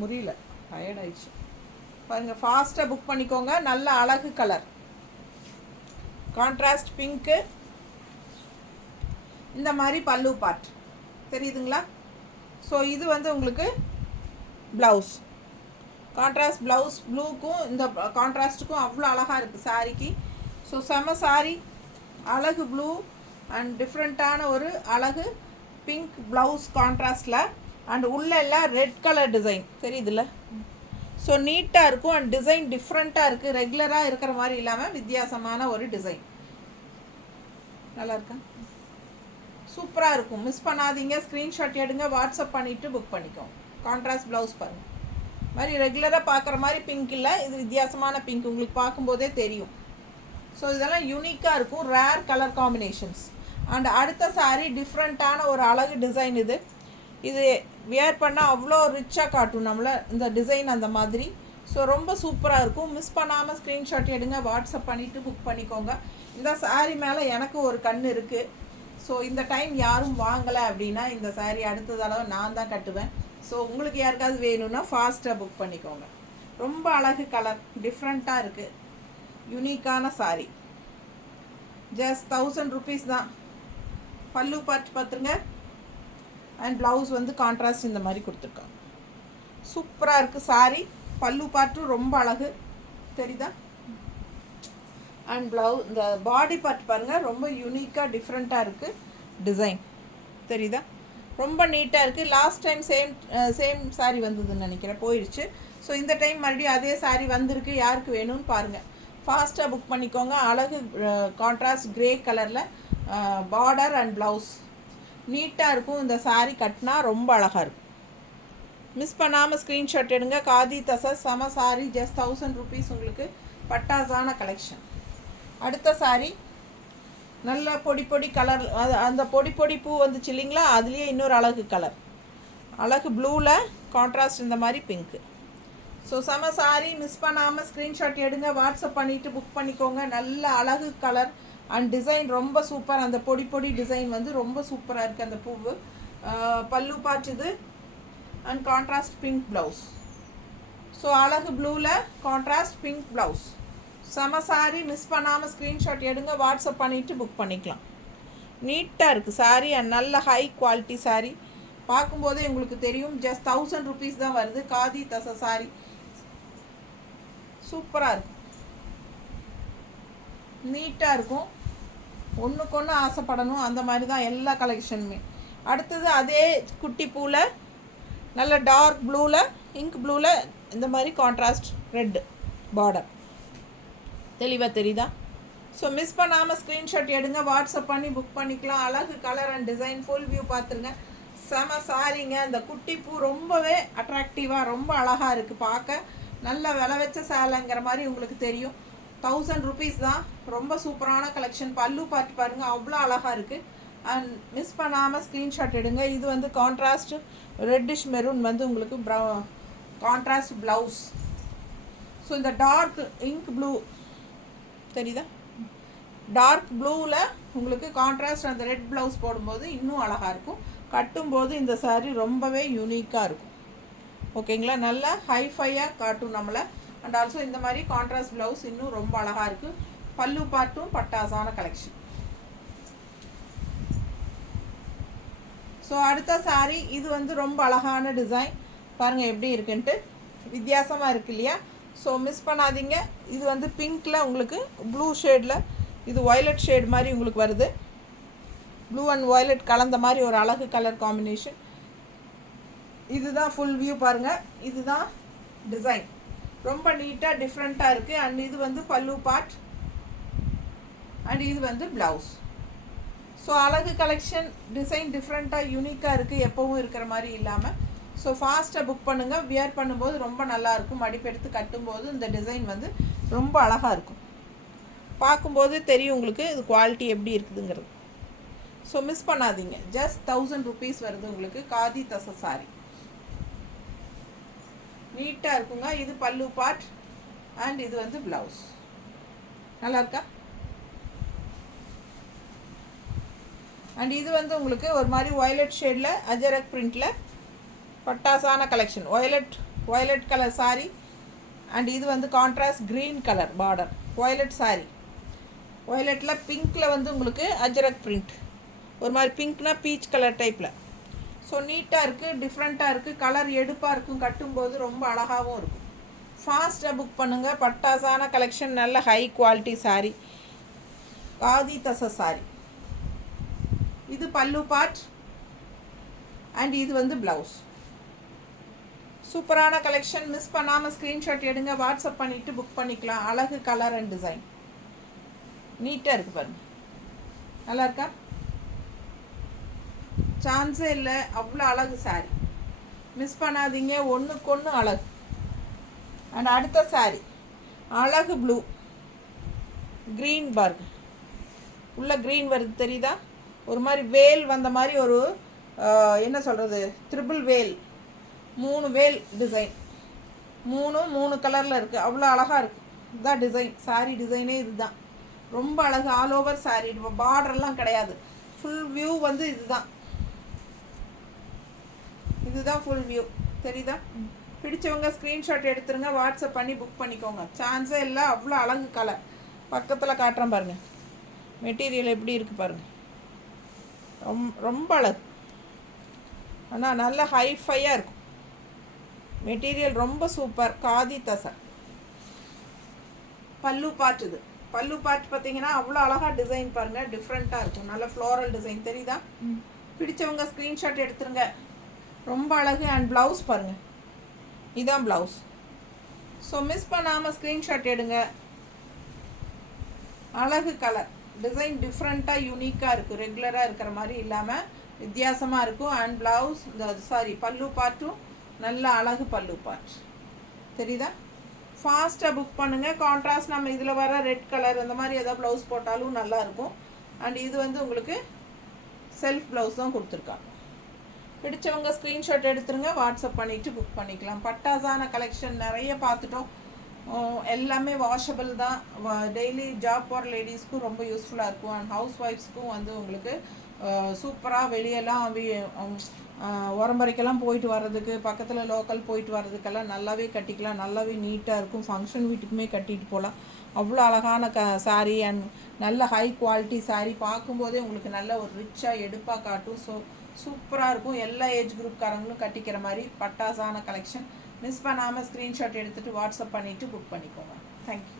முடியல, டயர்டாயிடுச்சு பாருங்கள். ஃபாஸ்ட்டாக புக் பண்ணிக்கோங்க. நல்ல அழகு கலர். Contrast pink. இந்த மாதிரி பல்லு பார்ட் தெரியுதுங்களா? ஸோ இது வந்து உங்களுக்கு ப்ளவுஸ். Contrast blouse. ப்ளூக்கும் இந்த கான்ட்ராஸ்ட்டுக்கும் அவ்வளோ அழகாக இருக்குது சாரிக்கு. ஸோ செம சாரி. அழகு ப்ளூ அண்ட் டிஃப்ரெண்ட்டான ஒரு அழகு பிங்க் ப்ளவுஸ் கான்ட்ராஸ்டில். அண்ட் உள்ள எல்லாம் ரெட் கலர் டிசைன் தெரியுதுல்ல? ஸோ நீட்டாக இருக்கும். அண்ட் டிசைன் டிஃப்ரெண்ட்டாக இருக்குது. ரெகுலராக இருக்கிற மாதிரி இல்லாமல் வித்தியாசமான ஒரு டிசைன். நல்லா இருக்கா? சூப்பராக இருக்கும். மிஸ் பண்ணாதீங்க. ஸ்க்ரீன்ஷாட் எடுங்க, வாட்ஸ்அப் பண்ணிவிட்டு புக் பண்ணிக்கோங்க. கான்ட்ராஸ்ட் ப்ளவுஸ் பாருங்கள். மாதிரி ரெகுலராக பார்க்குற மாதிரி பிங்க் இல்லை, இது வித்தியாசமான பிங்க், உங்களுக்கு பார்க்கும்போதே தெரியும். ஸோ இதெல்லாம் யூனிக்காக இருக்கும், ரேர் கலர் காம்பினேஷன்ஸ். அண்ட் அடுத்த சாரீ டிஃப்ரெண்ட்டான ஒரு அழகு டிசைன். இது வியர் பண்ணால் அவ்வளோ ரிச்சாக காட்டும் நம்மளை இந்த டிசைன் அந்த மாதிரி. ஸோ ரொம்ப சூப்பராக இருக்கும். மிஸ் பண்ணாமல் ஸ்க்ரீன்ஷாட் எடுங்க, வாட்ஸ்அப் பண்ணிவிட்டு புக் பண்ணிக்கோங்க. இந்த சாரீ மேலே எனக்கு ஒரு கண் இருக்குது. ஸோ இந்த டைம் யாரும் வாங்கலை அப்படின்னா இந்த சாரீ அடுத்த தடவை நான் தான் கட்டுவேன். ஸோ உங்களுக்கு யாருக்காவது வேணும்னா ஃபாஸ்ட்டாக புக் பண்ணிக்கோங்க. ரொம்ப அழகு கலர், டிஃப்ரெண்ட்டாக இருக்குது, யூனிக்கான சாரீ. ஜஸ்ட் 1000 rupees தான். பல்லு பார்த்துருங்க. அண்ட் ப்ளவுஸ் வந்து கான்ட்ராஸ்ட் இந்த மாதிரி கொடுத்துருக்காங்க. சூப்பராக இருக்குது சாரீ. பல்லு பார்ட்டும் ரொம்ப அழகு தெரியுதா. அண்ட் இந்த பாடி பார்ட் பாருங்கள், ரொம்ப யூனிக்காக டிஃப்ரெண்ட்டாக இருக்குது டிசைன் தெரியுதா. ரொம்ப நீட்டாக இருக்குது. லாஸ்ட் டைம் சேம் சாரீ வந்ததுன்னு நினைக்கிறேன், போயிடுச்சு. ஸோ இந்த டைம் மறுபடியும் அதே சாரீ வந்திருக்கு. யாருக்கு வேணும்னு பாருங்கள், ஃபாஸ்ட்டாக புக் பண்ணிக்கோங்க. அழகு கான்ட்ராஸ்ட் கிரே கலரில் பார்டர் அண்ட் ப்ளவுஸ் நீட்டாக இருக்கும். இந்த சாரீ கட்டினா ரொம்ப அழகாக இருக்கும். மிஸ் பண்ணாமல் ஸ்க்ரீன்ஷாட் எடுங்க. காதி தசஸ் செம சாரீ. ஜஸ்ட் 1000 rupees உங்களுக்கு பட்டாசான கலெக்ஷன். அடுத்த சாரீ நல்ல பொடி பொடி கலர், அந்த பொடி பொடி பூ வந்துச்சு இல்லைங்களா, அதுலேயே இன்னொரு அழகு கலர், அழகு ப்ளூவில் கான்ட்ராஸ்ட் இந்த மாதிரி பிங்க்கு. ஸோ செம சாரீ. மிஸ் பண்ணாமல் ஸ்க்ரீன்ஷாட் எடுங்க, வாட்ஸ்அப் பண்ணிவிட்டு புக் பண்ணிக்கோங்க. நல்ல அழகு கலர் அண்ட் டிசைன் ரொம்ப சூப்பர். அந்த பொடி பொடி டிசைன் வந்து ரொம்ப சூப்பராக இருக்குது அந்த பூவு. பல்லு பார்த்துது and contrast pink blouse. So அழகு ப்ளூவில் கான்ட்ராஸ்ட் பிங்க் ப்ளவுஸ். செம சாரீ. மிஸ் பண்ணாமல் ஸ்க்ரீன்ஷாட் எடுங்க, வாட்ஸ்அப் பண்ணிவிட்டு புக் பண்ணிக்கலாம். நீட்டாக இருக்குது சாரீ அண்ட் நல்ல ஹை குவாலிட்டி சாரீ. பார்க்கும்போதே உங்களுக்கு தெரியும். ஜஸ்ட் 1000 rupees தான் வருது. காதி தச சாரீ சூப்பராக இருக்கும், நீட்டாக இருக்கும். ஒன்றுக்கு ஒன்று ஆசைப்படணும் அந்த மாதிரி தான் எல்லா கலெக்ஷனுமே. அடுத்தது அதே குட்டி பூவில் நல்ல டார்க் ப்ளூவில், இங்க் ப்ளூவில் இந்த மாதிரி கான்ட்ராஸ்ட் ரெட் பார்டர் தெளிவாக தெரியுதா. ஸோ மிஸ் பண்ணாமல் ஸ்க்ரீன்ஷாட் எடுங்க, வாட்ஸ்அப் பண்ணி புக் பண்ணிக்கலாம். அழகு colour and design full view பார்த்துருங்க. செம சாரீங்க. இந்த குட்டி பூ ரொம்பவே அட்ராக்டிவாக ரொம்ப அழகாக இருக்குது பார்க்க. நல்ல விலை வச்ச சேலைங்கிற மாதிரி உங்களுக்கு தெரியும். 1000 rupees தான். ரொம்ப சூப்பரான கலெக்ஷன். பல்லு பார்த்து பாருங்கள், அவ்வளோ அழகாக இருக்குது. அண்ட் மிஸ் பண்ணாமல் ஸ்க்ரீன்ஷாட் எடுங்க. இது வந்து கான்ட்ராஸ்ட் ரெட்டிஷ் மெரூன் வந்து உங்களுக்கு கான்ட்ராஸ்ட் ப்ளவுஸ். ஸோ இந்த டார்க் இங்க் ப்ளூ தெரியுதா, டார்க் ப்ளூவில் உங்களுக்கு கான்ட்ராஸ்ட் அந்த ரெட் ப்ளவுஸ் போடும்போது இன்னும் அழகாக இருக்கும். கட்டும்போது இந்த சாரீ ரொம்பவே யூனிக்காக இருக்கும். ஓகேங்களா, நல்லா ஹைஃபையாக காட்டும் நம்மளை. அண்ட் ஆல்சோ இந்த மாதிரி கான்ட்ராஸ்ட் ப்ளவுஸ் இன்னும் ரொம்ப அழகாக இருக்குது. பல்லு பார்ட்டும் பட்டாசான கலெக்ஷன். ஸோ அடுத்த சாரீ இது வந்து ரொம்ப அழகான டிசைன் பாருங்கள் எப்படி இருக்குன்ட்டு. வித்தியாசமாக இருக்குது இல்லையா. ஸோ மிஸ் பண்ணாதீங்க. இது வந்து பிங்க்கில் உங்களுக்கு ப்ளூ ஷேடில், இது வயலட் ஷேட் மாதிரி உங்களுக்கு வருது. ப்ளூ அண்ட் வயலட் கலந்த மாதிரி ஒரு அழகு கலர் காம்பினேஷன். இதுதான் ஃபுல் வியூ பாருங்கள். இதுதான் டிசைன், ரொம்ப நீட்டாக டிஃப்ரெண்ட்டாக இருக்குது. அண்ட் இது வந்து பல்லு பார்ட் அண்ட் இது வந்து ப்ளவுஸ். ஸோ அழகு கலெக்ஷன், டிசைன் டிஃப்ரெண்ட்டாக யூனிக்காக இருக்குது, எப்போவும் இருக்கிற மாதிரி இல்லாமல். ஸோ ஃபாஸ்ட்டாக புக் பண்ணுங்கள். வியர் பண்ணும்போது ரொம்ப நல்லாயிருக்கும். மடிப்பெடுத்து கட்டும்போது இந்த டிசைன் வந்து ரொம்ப அழகாக இருக்கும். பார்க்கும்போது தெரியும் உங்களுக்கு இது குவாலிட்டி எப்படி இருக்குதுங்கிறது. ஸோ மிஸ் பண்ணாதீங்க. ஜஸ்ட் 1000 rupees வருது உங்களுக்கு. காதி தச சாரி நீட்டாக இருக்குங்க. இது பல்லு பார்ட் அண்ட் இது வந்து ப்ளவுஸ். நல்லா இருக்கா. அண்ட் இது வந்து உங்களுக்கு ஒரு மாதிரி வயலட் ஷேடில் அஜரக் பிரிண்டில் பட்டாசான collection. Violet colour sari and இது வந்து contrast green colour border. Violet sari, வயலட்டில் பிங்க்கில் வந்து உங்களுக்கு அஜரக் பிரிண்ட், ஒரு மாதிரி பிங்க்னா பீச் கலர் டைப்பில். ஸோ நீட்டாக இருக்குது, டிஃப்ரெண்ட்டாக இருக்குது, கலர் எடுப்பாக இருக்கும், கட்டும்போது ரொம்ப அழகாகவும் இருக்கும். ஃபாஸ்ட்டாக புக் பண்ணுங்கள். பட்டாசான கலெக்ஷன், நல்ல ஹை குவாலிட்டி சாரி. காதி தச சாரி. இது பல்லு பார்ட் அண்ட் இது வந்து ப்ளவுஸ். சூப்பரான கலெக்ஷன். மிஸ் பண்ணாமல் ஸ்க்ரீன்ஷாட் எடுங்க, வாட்ஸ்அப் பண்ணிவிட்டு புக் பண்ணிக்கலாம். அழகு கலர் அண்ட் டிசைன் நீட்டாக இருக்குது பாருங்கள். நல்லா இருக்கா. சான்ஸே இல்லை, அவ்வளோ அழகு சாரி. மிஸ் பண்ணாதீங்க, ஒன்றுக்கு அழகு. அண்ட் அடுத்த சாரி அழகு ப்ளூ, க்ரீன் பர்க் உள்ள க்ரீன் வருது தெரியுதா, ஒரு மாதிரி வேல் வந்த மாதிரி ஒரு என்ன சொல்கிறது, ட்ரிபிள் வேல், 3 வேல் டிசைன், மூணு கலரில் இருக்குது. அவ்வளோ அழகாக இருக்குது. இதுதான் டிசைன், சாரீ டிசைனே இதுதான். ரொம்ப அழகு. ஆல் ஓவர் சாரீ, பார்டர்லாம் கிடையாது. ஃபுல் வியூ வந்து இதுதான் ஃபுல் வியூ தெரியுதா. பிடிச்சவங்க ஸ்க்ரீன்ஷாட் எடுத்துருங்க, வாட்ஸ்அப் பண்ணி புக் பண்ணிக்கோங்க. சான்ஸே இல்லை, அவ்வளோ அழகு கலர். பக்கத்தில் காட்டுறேன் பாருங்கள், மெட்டீரியல் எப்படி இருக்குது பாருங்கள். ரொம்ப அழகு. ஆனால் நல்ல ஹைஃபையாக இருக்கும் மெட்டீரியல், ரொம்ப சூப்பர். காதி தசை. பல்லு பார்ட், இது பல்லு பார்ட் பார்த்தீங்கன்னா அவ்வளோ அழகாக டிசைன் பாருங்கள், டிஃப்ரெண்ட்டாக இருக்கும். நல்ல ஃப்ளோரல் டிசைன் தெரியுதா. பிடிச்சவங்க ஸ்க்ரீன்ஷாட் எடுத்துருங்க, ரொம்ப அழகு. அண்ட் ப்ளவுஸ் பாருங்கள், இதுதான் ப்ளவுஸ். ஸோ மிஸ் பண்ணாமல் ஸ்க்ரீன்ஷாட் எடுங்க. அழகு கலர், டிசைன் டிஃப்ரெண்ட்டாக யூனிக்காக இருக்குது, ரெகுலராக இருக்கிற மாதிரி இல்லாமல் வித்தியாசமாக இருக்கும். அண்ட் ப்ளவுஸ் பல்லு பார்ட்டும் நல்ல அழகு பல்லு பார்ட் தெரியுதா. ஃபாஸ்ட்டாக புக் பண்ணுங்கள். கான்ட்ராஸ்ட் நம்ம இதில் வர ரெட் கலர் அந்த மாதிரி எதாவது ப்ளவுஸ் போட்டாலும் நல்லாயிருக்கும். அண்ட் இது வந்து உங்களுக்கு செல்ஃப் ப்ளவுஸ் தான் கொடுத்துருக்காங்க. பிடிச்சவங்க ஸ்க்ரீன்ஷாட் எடுத்துருங்க, வாட்ஸ்அப் பண்ணிவிட்டு புக் பண்ணிக்கலாம். பட்டாசான கலெக்ஷன் நிறைய பார்த்துட்டோம். எல்லாமே வாஷபிள் தான். டெய்லி ஜாப் போகிற லேடிஸ்க்கும் ரொம்ப யூஸ்ஃபுல்லாக இருக்கும். அண்ட் ஹவுஸ் ஒய்ஃப்ஸ்க்கும் வந்து உங்களுக்கு சூப்பராக வெளியெல்லாம் உரம்பரைக்கெல்லாம் போயிட்டு வர்றதுக்கு, பக்கத்தில் லோக்கல் போயிட்டு வர்றதுக்கெல்லாம் நல்லாவே கட்டிக்கலாம். நல்லாவே நீட்டாக இருக்கும். ஃபங்க்ஷன் வீட்டுக்குமே கட்டிட்டு போகலாம். அவ்வளோ அழகான சாரீ அண்ட் நல்ல ஹை குவாலிட்டி சாரீ. பார்க்கும்போதே உங்களுக்கு நல்ல ஒரு ரிச்சாக எடுப்பாக காட்டும். ஸோ சூப்பராக இருக்கும். எல்லா ஏஜ் குரூப்காரங்களும் கட்டிக்கிற மாதிரி பட்டாசான கலெக்ஷன். மிஸ் பண்ணாமல் ஸ்க்ரீன்ஷாட் எடுத்துகிட்டு வாட்ஸ்அப் பண்ணிவிட்டு புக் பண்ணிக்கோங்க. தேங்க்யூ.